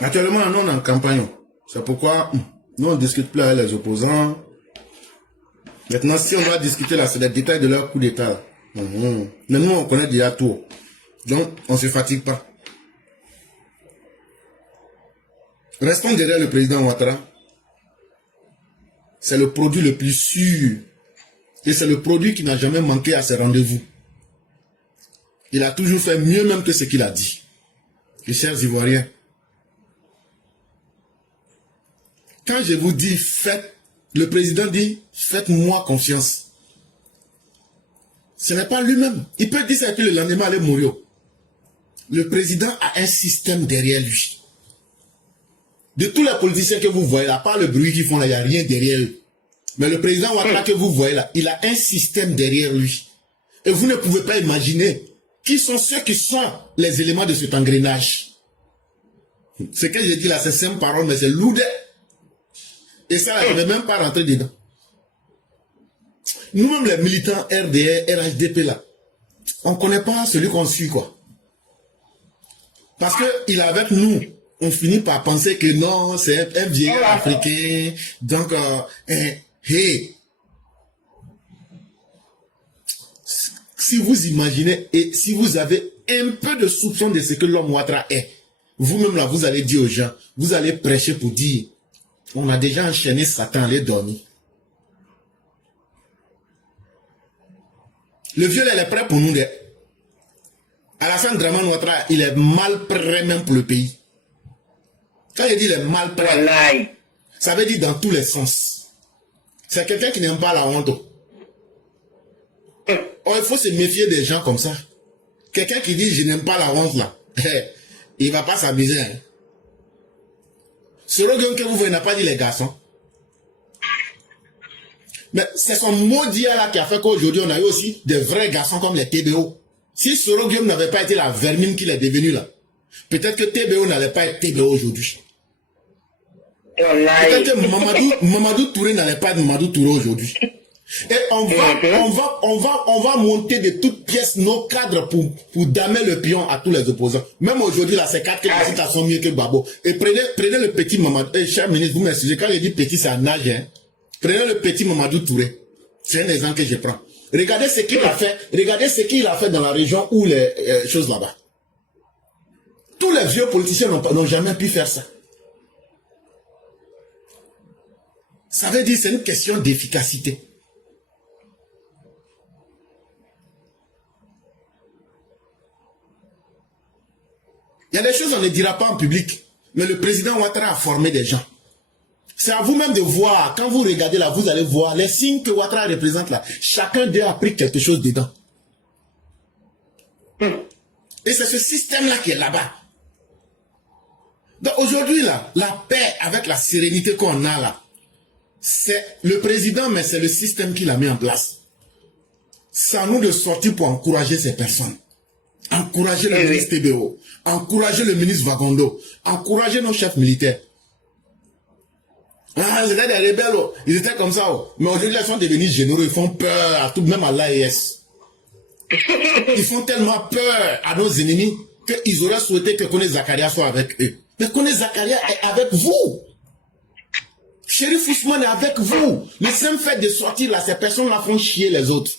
Actuellement, nous, on est en campagne. C'est pourquoi nous, on ne discute plus avec les opposants. Maintenant, si on va discuter là, c'est les détails de leur coup d'État. Mais nous, on connaît déjà tout. Donc, on ne se fatigue pas. Restons derrière le président Ouattara. C'est le produit le plus sûr. Et c'est le produit qui n'a jamais manqué à ses rendez-vous. Il a toujours fait mieux même que ce qu'il a dit. Et chers Ivoiriens, quand je vous dis faites, le président dit faites-moi confiance. Ce n'est pas lui-même. Il peut dire ça et puis le lendemain aller mourir. Le président a un système derrière lui. De tous les politiciens que vous voyez là, pas le bruit qu'ils font là, il n'y a rien derrière eux. Mais le président Ouattara que vous voyez là, il a un système derrière lui. Et vous ne pouvez pas imaginer qui sont ceux qui sont les éléments de cet engrenage. Ce que j'ai dit là, c'est simple parole, mais c'est lourd. Et ça, je ne vais même pas rentrer dedans. Nous-mêmes, les militants RDR, RHDP là, on ne connaît pas celui qu'on suit, quoi. Parce qu'il est avec nous. On finit par penser que non, c'est un vieillard africain. Donc, hey. si vous imaginez et si vous avez un peu de soupçon de ce que l'homme Ouattara est, vous-même là, vous allez dire aux gens, vous allez prêcher pour dire, on a déjà enchaîné Satan, allez dormir. Le viol, elle est prêt pour nous. Alassane Draman Ouattara, il est mal prêt même pour le pays. Quand il dit il est mal prêt, Wallahi. ça veut dire dans tous les sens. C'est quelqu'un qui n'aime pas la honte. Oh, il faut se méfier des gens comme ça. Quelqu'un qui dit je n'aime pas la honte là, il ne va pas s'amuser. Hein. Ce slogan que vous voyez n'a pas dit les garçons. Mais c'est son maudit là qui a fait qu'aujourd'hui on a eu aussi des vrais garçons comme les TBO. Si Soro Guillaume n'avait pas été la vermine qu'il est devenu là, peut-être que TBO n'allait pas être TBO aujourd'hui. Peut-être que Mamadou Touré n'allait pas être Mamadou Touré aujourd'hui. Et on va monter de toutes pièces nos cadres pour damer le pion à tous les opposants. Même aujourd'hui, là, ces quatre qui sont mieux que Babo. Et prenez le petit Mamadou, cher ministre, vous m'excusez, quand je dis petit, c'est un âge, hein. Prenez le petit Mamadou Touré. C'est un exemple que je prends. Regardez ce qu'il a fait. Regardez ce qu'il a fait dans la région où les choses là-bas. Tous les vieux politiciens n'ont jamais pu faire ça. Ça veut dire c'est une question d'efficacité. Il y a des choses on ne dira pas en public. Mais le président Ouattara a formé des gens. C'est à vous-même de voir. Quand vous regardez là, vous allez voir les signes que Ouattara représente là. Chacun d'eux a pris quelque chose dedans. Et c'est ce système-là qui est là-bas. Donc aujourd'hui là, la paix avec la sérénité qu'on a là, c'est le président, mais c'est le système qui l'a mis en place. C'est à nous de sortir pour encourager ces personnes. Encourager le ministre TBO, encourager le ministre Vagondo, encourager nos chefs militaires. Ah, c'était des rebelles, oh. Ils étaient comme ça. Oh. Mais aujourd'hui, ils sont devenus généraux, ils font peur à tout, même à l'AES. Ils font tellement peur à nos ennemis qu'ils auraient souhaité que Kone Zakaria soit avec eux. Mais Kone Zakaria est avec vous. Chérif Ousmane est avec vous. Le simple fait de sortir là, ces personnes-là font chier les autres.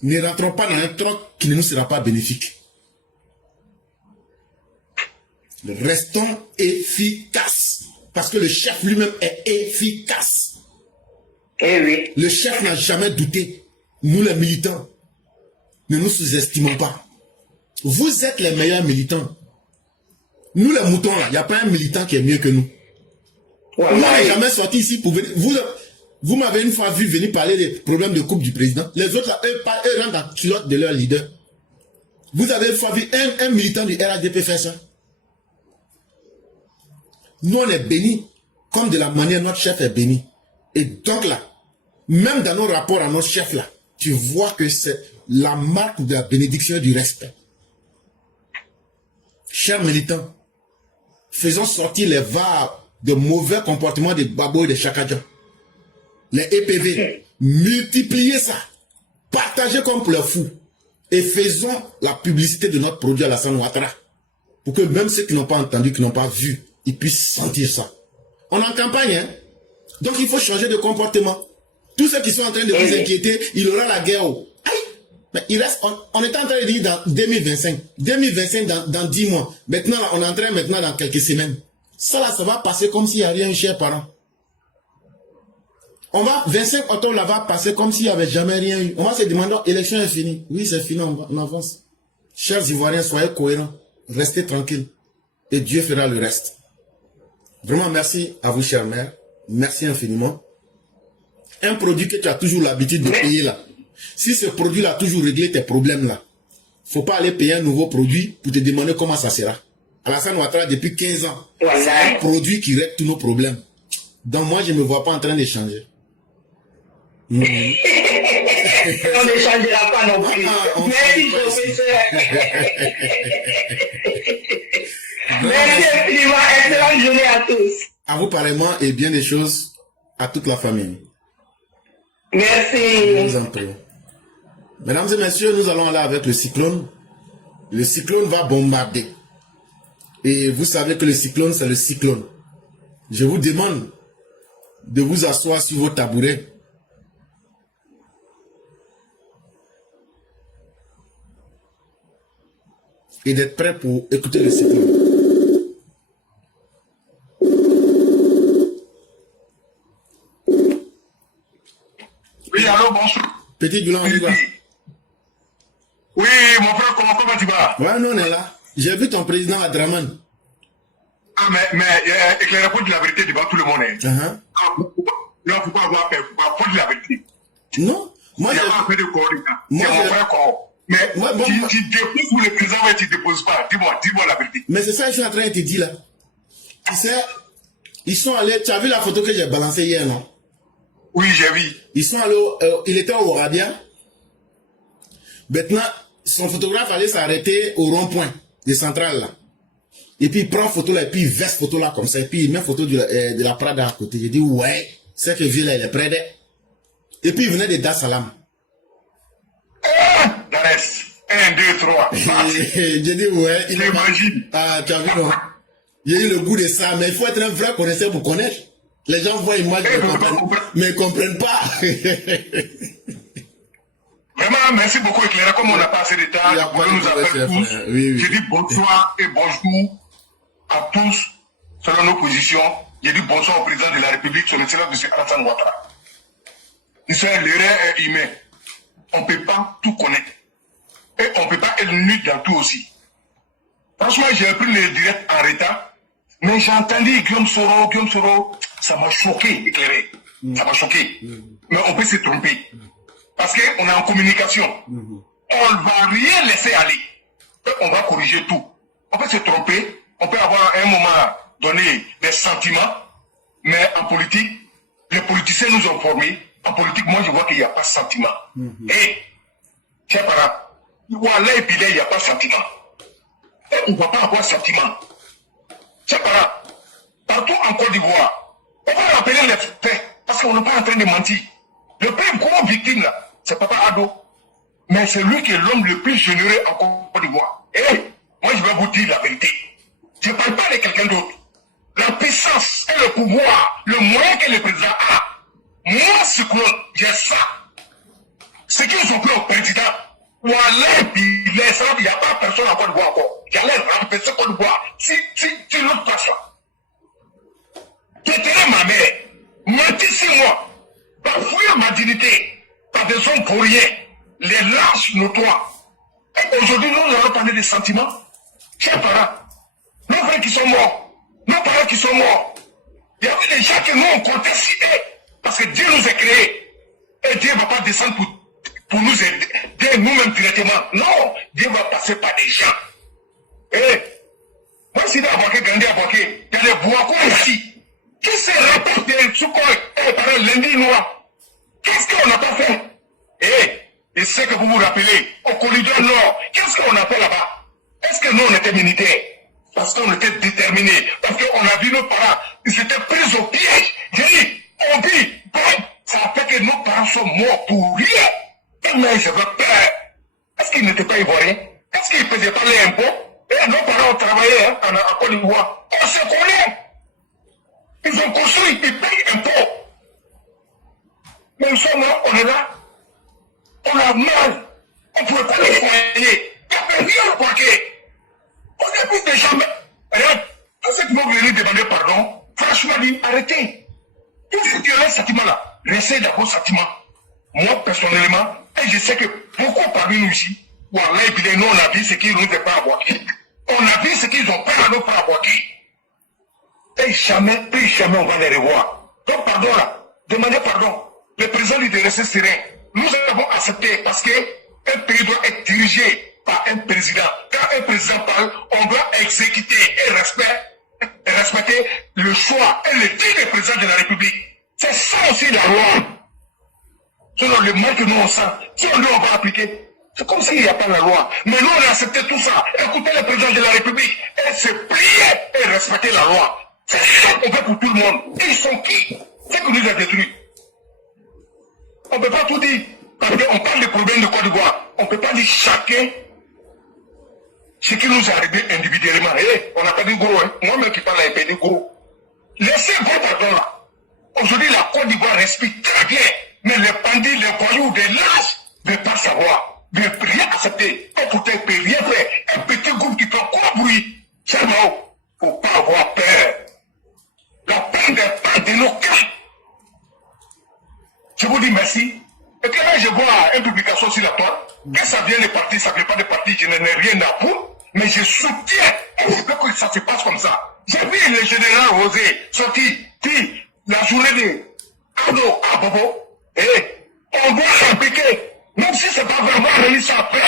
Ne rentrons pas dans un troc qui ne nous sera pas bénéfique. Restons efficaces. Parce que le chef lui-même est efficace. Eh oui. Le chef n'a jamais douté. Nous les militants, ne nous sous-estimons pas. Vous êtes les meilleurs militants. Nous les moutons là, il n'y a pas un militant qui est mieux que nous. Voilà. Vous n'avez jamais sorti ici pour venir. Vous m'avez une fois vu venir parler des problèmes de coupe du président. Les autres là, eux rentrent dans la culotte de leur leader. Vous avez une fois vu un militant du RADP faire ça. Nous on est bénis comme de la manière notre chef est béni. Et donc là, même dans nos rapports à notre chef là, tu vois que c'est la marque de la bénédiction et du respect. Chers militants, faisons sortir les vagues de mauvais comportements des Babo et des Chakadja. Les EPV, multipliez ça. Partagez comme pour les fous. Et faisons la publicité de notre produit Alassane Ouattara. Pour que même ceux qui n'ont pas entendu, qui n'ont pas vu, ils puissent sentir ça. On est en campagne, hein. Donc il faut changer de comportement. Tous ceux qui sont en train de vous inquiéter, il y aura la guerre. Aïe. Mais il reste, on est en train de dire dans 2025. 2025 dans 10 mois. Maintenant, on est en train maintenant dans quelques semaines. Ça là, ça va passer comme s'il n'y a rien, chers parents. 25 octobre là va passer comme s'il n'y avait jamais rien eu. On va se demander, l'élection est finie. Oui, c'est fini, on avance. Chers Ivoiriens, soyez cohérents. Restez tranquilles. Et Dieu fera le reste. Vraiment, merci à vous, chère mère. Merci infiniment. Un produit que tu as toujours l'habitude de payer là. Si ce produit-là a toujours réglé tes problèmes là, faut pas aller payer un nouveau produit pour te demander comment ça sera. Alassane Ouattara, depuis 15 ans, c'est un produit qui règle tous nos problèmes. Donc moi, je ne me vois pas en train d'échanger. On ne changera pas non plus. Merci, professeur. Merci infiniment. Excellente journée à tous. À vous pareillement et bien des choses à toute la famille. Merci. Je vous en prie. Mesdames et messieurs, nous allons aller avec le cyclone. Le cyclone va bombarder. Et vous savez que le cyclone, c'est le cyclone. Je vous demande de vous asseoir sur vos tabourets et d'être prêt pour écouter le segment. Oui, allô, bonsoir. Petit Doulan, on y va. Oui, mon frère, comment tu vas? Ouais, nous on est là. J'ai vu ton président à Draman. Ah, mais éclairez pour de la vérité devant tout le monde. Hein. Non, faut pas avoir peur, faut pas dire la vérité. Non, moi j'ai pas fait de corps. C'est mon frère corps. Mais tu déposes ou le président, mais tu déposes pas. Dis-moi la vérité. Mais c'est ça que je suis en train de te dire là. Tu sais, ils sont allés, tu as vu la photo que j'ai balancée hier, non? Oui, j'ai vu. Ils sont allés, il était au Warabia. Maintenant, son photographe allait s'arrêter au rond-point des centrales là. Et puis il prend photo là, et puis il verse photo là comme ça, et puis il met photo de la Prada à côté. J'ai dit, ouais, c'est que vieux là, il est près d'elle. Et puis il venait de Dar Salam. Darès, 1, 2, 3. J'ai dit, ouais, il imagine. Ah, tu as vu, non? Il a eu le goût de ça, mais il faut être un vrai connaisseur pour connaître. Les gens voient une image, mais ils ne comprennent pas. Vraiment, merci beaucoup, Éclairé. Comme on n'a pas assez de temps, vous nous appelez tous. Oui. Je dis bonsoir et bonjour à tous selon nos positions. Je dis bonsoir au président de la République, son excellence M. Alassane Ouattara. L'erreur est humaine. On ne peut pas tout connaître. Et on ne peut pas être nu dans tout aussi. Franchement, j'ai pris le direct en retard, mais j'ai entendu Guillaume Soro, ça m'a choqué, Éclairé. Ça m'a choqué. Mais on peut se tromper. Parce qu'on est en communication. On ne va rien laisser aller. On va corriger tout. On peut se tromper. On peut avoir à un moment donné des sentiments. Mais en politique, les politiciens nous ont formés. En politique, moi, je vois qu'il n'y a pas de sentiment. Et, chers parents, voilà, et puis là, il n'y a pas de sentiment. Et on ne va pas avoir de sentiment. Chers parents, partout en Côte d'Ivoire, on va rappeler les faits. Parce qu'on n'est pas en train de mentir. Le plus gros victime, là, c'est Papa Ado. Mais c'est lui qui est l'homme le plus généreux en Côte d'Ivoire. Et moi, je vais vous dire la vérité. Je ne parle pas de quelqu'un d'autre. La puissance et le pouvoir, le moyen que le président a. Moi, j'ai ça. Ce qu'ils ont pris au président, voilà, il n'y a pas personne en Côte d'Ivoire encore. J'allais remplacer Côte d'Ivoire. Si l'autre passe là. Déterrer ma mère. Mentir sur moi. Bafouiller ma dignité. Par des hommes pour rien, les lâches notoires. Et aujourd'hui, nous allons parler des sentiments. Chers parents, nos frères qui sont morts, nos parents qui sont morts, il y avait des gens que nous on comptait citer, parce que Dieu nous a créés. Et Dieu ne va pas descendre pour nous aider nous-mêmes directement. Non, Dieu va passer par des gens. Et moi, si j'ai avoqué, Gandhi avoqué, il y a des bois ici. Qui se rapporte des Soukoy, par un lundi noir. Qu'est-ce qu'on n'a pas fait? Et c'est que vous vous rappelez, au corridor nord, qu'est-ce qu'on a fait là-bas? Est-ce que nous, on était militaires? Parce qu'on était déterminés. Parce qu'on a vu nos parents, ils étaient pris au piège. J'ai dit, on dit, ça a fait que nos parents sont morts pour rien. Et mais j'avais peur. Est-ce qu'ils n'étaient pas ivoiriens? Est-ce qu'ils ne faisaient pas les impôts? Et nos parents ont travaillé en Côte d'Ivoire. On se connaît. Ils ont construit, ils payent impôts. Mais nous sommes là, on est là. On a mal. On ne pouvait pas les soigner. Il n'y a rien au paquet. On a plus de jamais. Regarde, tous ceux qui vont venir demander pardon, franchement, arrêtez. Tout ce qui est un sentiment là, restez d'abord sentiment. Moi, personnellement, et je sais que beaucoup parmi nous ici, voilà, et puis nous, on a vu ce qu'ils nous ont pas avoir. On a vu ce qu'ils ont pas à nous pas avoir. Et jamais, plus jamais on va les revoir. Donc, pardon là, demandez pardon. Le président lui de rester serein. Nous avons accepté parce qu'un pays doit être dirigé par un président. Quand un président parle, on doit exécuter et respecter le choix et le dit du président de la République. C'est ça aussi la loi. Selon le mal que nous on sent, si on doit appliquer, c'est comme s'il n'y a pas la loi. Mais nous on a accepté tout ça. Écoutez le président de la République et se plier et respecter la loi. C'est ça qu'on fait pour tout le monde. Et ils sont qui? C'est qu'on nous a détruits. On ne peut pas tout dire. Parce qu'on parle des problèmes de Côte d'Ivoire. On ne peut pas dire chacun ce qui nous est arrivé individuellement. On n'a pas dit gros. Moi-même qui parle, il dit gros. Laissez gros pardon là. Aujourd'hui, la Côte d'Ivoire respire très bien. Mais les bandits, les voyous, les lâches ne peuvent pas savoir. Ne peuvent rien accepter. Et pourtant, ils ne peuvent rien faire. Un petit groupe qui je n'en ai rien à foutre, mais je soutiens que ça se passe comme ça. J'ai vu le général Rosé sortir, la journée de Ado à Bobo, et on doit s'impliquer, même si c'est pas vraiment réuni ça après,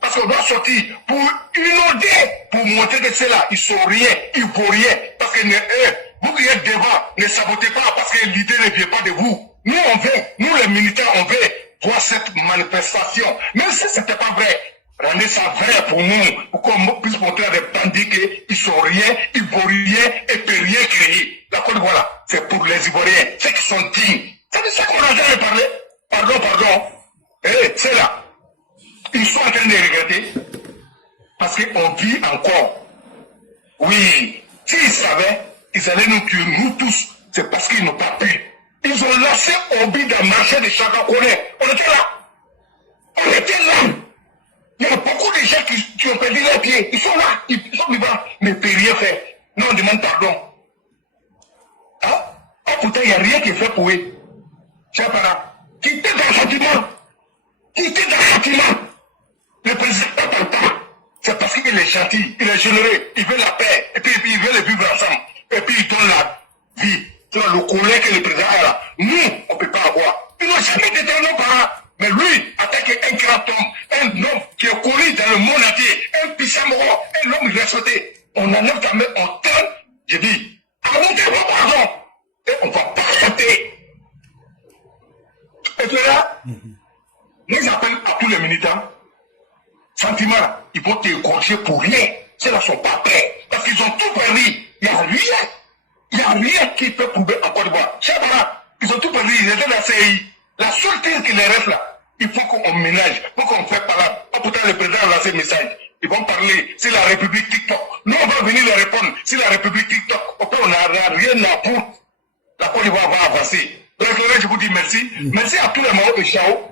parce qu'on doit sortir pour inonder, pour montrer que c'est là, ils sont rien, ils vaut rien, parce que vous qui êtes devant, ne sabotez pas parce que l'idée ne vient pas de vous. Nous on veut, nous les militaires on veut voir cette manifestation, même si c'était pas vrai. Rendez ça vrai pour nous, pour qu'on puisse montrer à des bandits qu'ils sont rien, ils vaut rien et peuvent rien créer. D'accord, voilà, c'est pour les Ivoiriens, ceux qui sont dignes. C'est de ça qu'on a jamais parlé. Pardon. C'est là. Ils sont en train de regretter parce qu'on vit encore. Oui, s'ils savaient, ils allaient nous tuer, nous tous. C'est parce qu'ils n'ont pas pu. Ils ont lancé Obi dans le marché de Chagakone. On était là. Il y a beaucoup de gens qui ont perdu leurs pieds. Ils sont là, ils sont vivants, mais ils ne peuvent rien faire. Non, on demande pardon. Pourtant, il n'y a rien qui est fait pour eux. Chers parents, quittez dans le châtiment. Le président ne parle pas. C'est parce qu'il est gentil, il est généreux, il veut la paix, et puis il veut les vivre ensemble. Et puis il donne la vie. C'est le colère que le président a là. Nous, on ne peut pas avoir. Ils n'ont jamais été nos parents. Mais lui, attaque un grand homme, un homme qui est connu dans le monde entier, un puissant mort, un homme respecté. On enlève ta main, on donne, je dis, remontez vos pardons. Et on ne va pas arrêter. Et puis là, nous appelons à tous les militants, sentiments, ils vont te égorger pour rien. Ceux-là ne sont pas prêts. Parce qu'ils ont tout perdu. Il n'y a rien qui peut prouver en Côte d'Ivoire. Ils ont tout perdu. Ils étaient dans la CI. La seule chose qui les reste là, il faut qu'on ménage, il faut qu'on fait par là. Pourtant, le président a lancé un message. Ils vont parler, c'est la République TikTok. Nous, on va venir leur répondre, c'est la République TikTok. On n'a rien à foutre. La Côte d'Ivoire va avancer. Donc, je vous dis merci. Merci à tous les morts de Chao.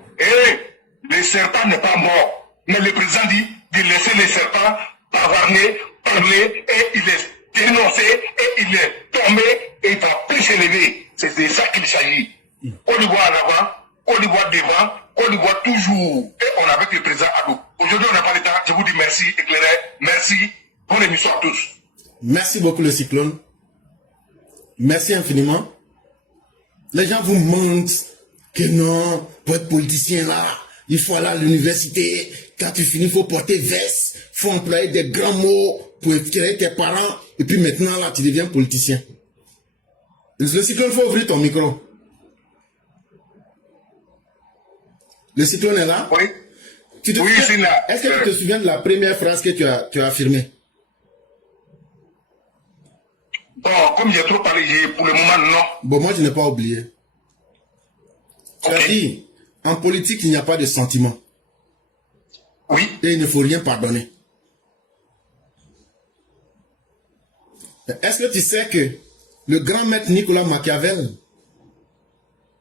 Le serpent n'est pas mort. Mais le président dit de laisser les serpents bavarder, parler, et il est dénoncé, et il est tombé, et il va plus s'élever. C'est de ça qu'il s'agit. Côte d'Ivoire en avant, Côte d'Ivoire devant, Côte d'Ivoire toujours. Et on est avec le président Adou. Aujourd'hui, on n'a pas le temps. Je vous dis merci, éclairé. Merci. Bonne émission à tous. Merci beaucoup, le cyclone. Merci infiniment. Les gens vous mentent que non, pour être politicien là, il faut aller à l'université. Quand tu finis, il faut porter veste, il faut employer des grands mots pour éclairer tes parents. Et puis maintenant, là, tu deviens politicien. Le cyclone, il faut ouvrir ton micro. Le cyclone est là? Oui. Oui, c'est là. Est-ce que tu te souviens de la première phrase que tu as affirmée? Bon, comme j'ai trop parlé, pour le moment, non. Bon, moi, je n'ai pas oublié. Tu as dit, en politique, il n'y a pas de sentiment. Oui. Et il ne faut rien pardonner. Est-ce que tu sais que le grand maître Nicolas Machiavel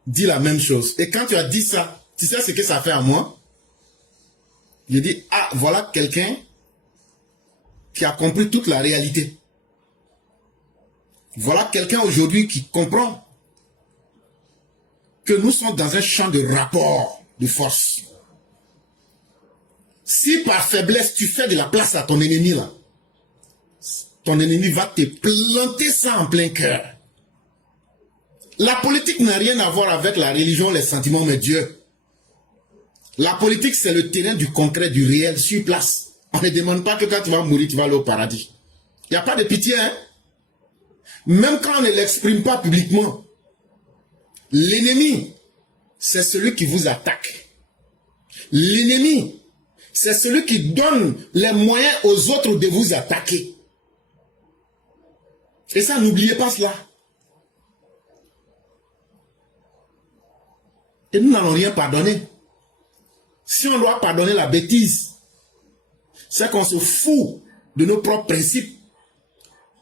dit la même chose? Et quand tu as dit ça, tu sais ce que ça fait à moi? Je dis, ah, voilà quelqu'un qui a compris toute la réalité. Voilà quelqu'un aujourd'hui qui comprend que nous sommes dans un champ de rapport de force. Si par faiblesse tu fais de la place à ton ennemi là, ton ennemi va te planter ça en plein cœur. La politique n'a rien à voir avec la religion, les sentiments, mais Dieu. La politique, c'est le terrain du concret, du réel, sur place. On ne demande pas que quand tu vas mourir, tu vas aller au paradis. Il n'y a pas de pitié, hein. Même quand on ne l'exprime pas publiquement. L'ennemi, c'est celui qui vous attaque. L'ennemi, c'est celui qui donne les moyens aux autres de vous attaquer. Et ça, n'oubliez pas cela. Et nous n'allons rien pardonner. Si on doit pardonner la bêtise, c'est qu'on se fout de nos propres principes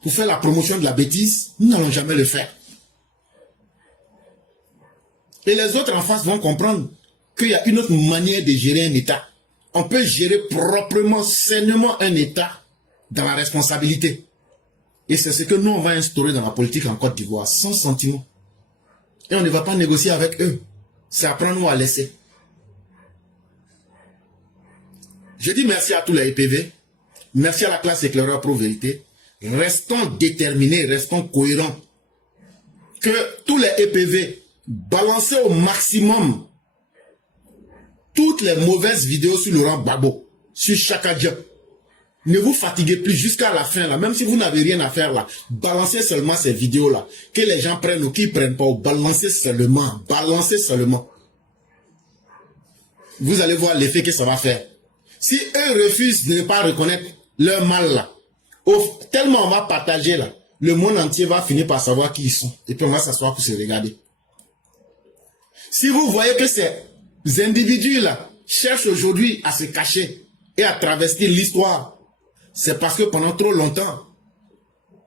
pour faire la promotion de la bêtise, nous n'allons jamais le faire. Et les autres en face vont comprendre qu'il y a une autre manière de gérer un État. On peut gérer proprement, sainement un État dans la responsabilité. Et c'est ce que nous, on va instaurer dans la politique en Côte d'Ivoire, sans sentiment. Et on ne va pas négocier avec eux. C'est apprendre à laisser. Je dis merci à tous les EPV, merci à la classe éclaireur pro-vérité. Restons déterminés, restons cohérents. Que tous les EPV balancez au maximum toutes les mauvaises vidéos sur Laurent Gbagbo, sur Chaka Diop. Ne vous fatiguez plus jusqu'à la fin là, même si vous n'avez rien à faire là. Balancez seulement ces vidéos là. Que les gens prennent ou qu'ils prennent pas, balancez seulement. Balancez seulement. Vous allez voir l'effet que ça va faire. Si eux refusent de ne pas reconnaître leur mal là, tellement on va partager là, le monde entier va finir par savoir qui ils sont. Et puis on va s'asseoir pour se regarder. Si vous voyez que ces individus là cherchent aujourd'hui à se cacher et à travestir l'histoire, c'est parce que pendant trop longtemps,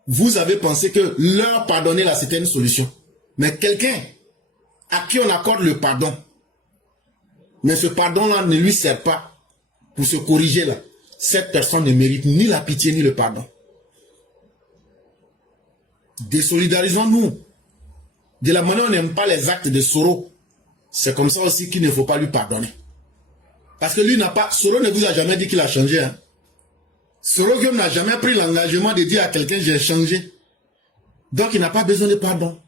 vous avez pensé que leur pardonner là, c'était une solution. Mais quelqu'un à qui on accorde le pardon, mais ce pardon-là ne lui sert pas pour se corriger là, cette personne ne mérite ni la pitié ni le pardon. Désolidarisons-nous. De la manière où on n'aime pas les actes de Soro, c'est comme ça aussi qu'il ne faut pas lui pardonner. Parce que lui n'a pas, Soro ne vous a jamais dit qu'il a changé. Hein. Soro n'a jamais pris l'engagement de dire à quelqu'un j'ai changé. Donc il n'a pas besoin de pardon.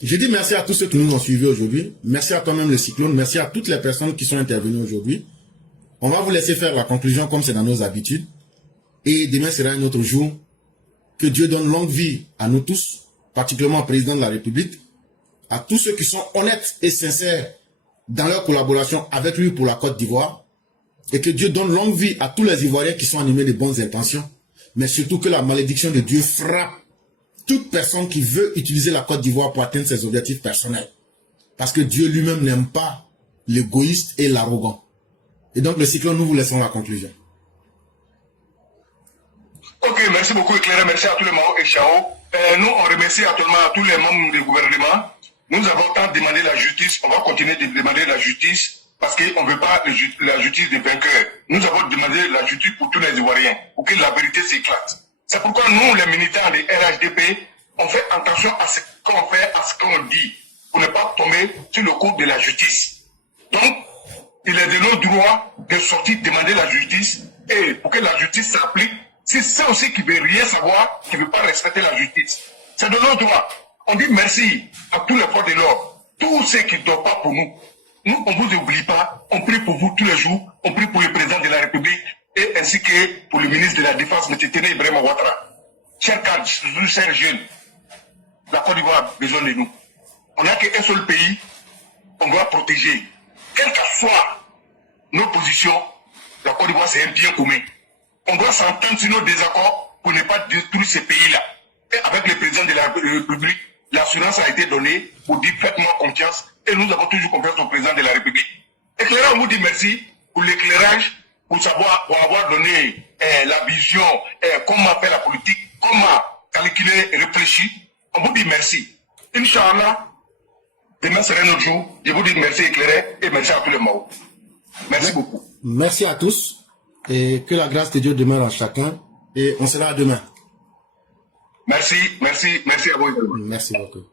Je dis merci à tous ceux qui nous ont suivis aujourd'hui. Merci à toi-même le cyclone. Merci à toutes les personnes qui sont intervenues aujourd'hui. On va vous laisser faire la conclusion comme c'est dans nos habitudes. Et demain sera un autre jour. Que Dieu donne longue vie à nous tous, particulièrement au président de la République, à tous ceux qui sont honnêtes et sincères dans leur collaboration avec lui pour la Côte d'Ivoire. Et que Dieu donne longue vie à tous les Ivoiriens qui sont animés de bonnes intentions. Mais surtout que la malédiction de Dieu frappe toute personne qui veut utiliser la Côte d'Ivoire pour atteindre ses objectifs personnels. Parce que Dieu lui-même n'aime pas l'égoïste et l'arrogant. Et donc le cyclone, nous vous laissons la conclusion. Ok, merci beaucoup Éclairé, merci à tous les membres et Chao. Nous, on remercie actuellement à tous les membres du gouvernement. Nous avons tant demandé la justice, on va continuer de demander la justice parce qu'on ne veut pas la justice des vainqueurs. Nous avons demandé la justice pour tous les Ivoiriens, pour que la vérité s'éclate. C'est pourquoi nous, les militants des RHDP, on fait attention à ce qu'on fait, à ce qu'on dit, pour ne pas tomber sur le coup de la justice. Donc, il est de nos droits de sortir demander la justice et pour que la justice s'applique. C'est ça aussi qui ne veut rien savoir, qui ne veut pas respecter la justice. C'est de nos droits. On dit merci à tous les forces de l'ordre, tous ceux qui ne dorment pas pour nous. Nous, on ne vous oublie pas, on prie pour vous tous les jours, on prie pour le président de la République et ainsi que pour le ministre de la Défense, M. Téné Ibrahima Ouattara. Chers cadres, chers jeunes, la Côte d'Ivoire a besoin de nous. On n'a qu'un seul pays, on doit protéger. Quelles que soient nos positions, la Côte d'Ivoire c'est un bien commun. On doit s'entendre sur nos désaccords pour ne pas détruire ces pays-là. Et avec le président de la République, l'assurance a été donnée pour dire faites-moi confiance et nous avons toujours confiance au président de la République. Éclairant, on vous dit merci pour l'éclairage, pour avoir donné la vision, comment faire la politique, comment calculer et réfléchir. On vous dit merci. Inch'Allah, demain sera notre jour. Je vous dis merci Éclairé et merci à tous les membres. Merci beaucoup. Merci à tous. Et que la grâce de Dieu demeure en chacun. Et on sera demain. Merci à vous. Merci beaucoup.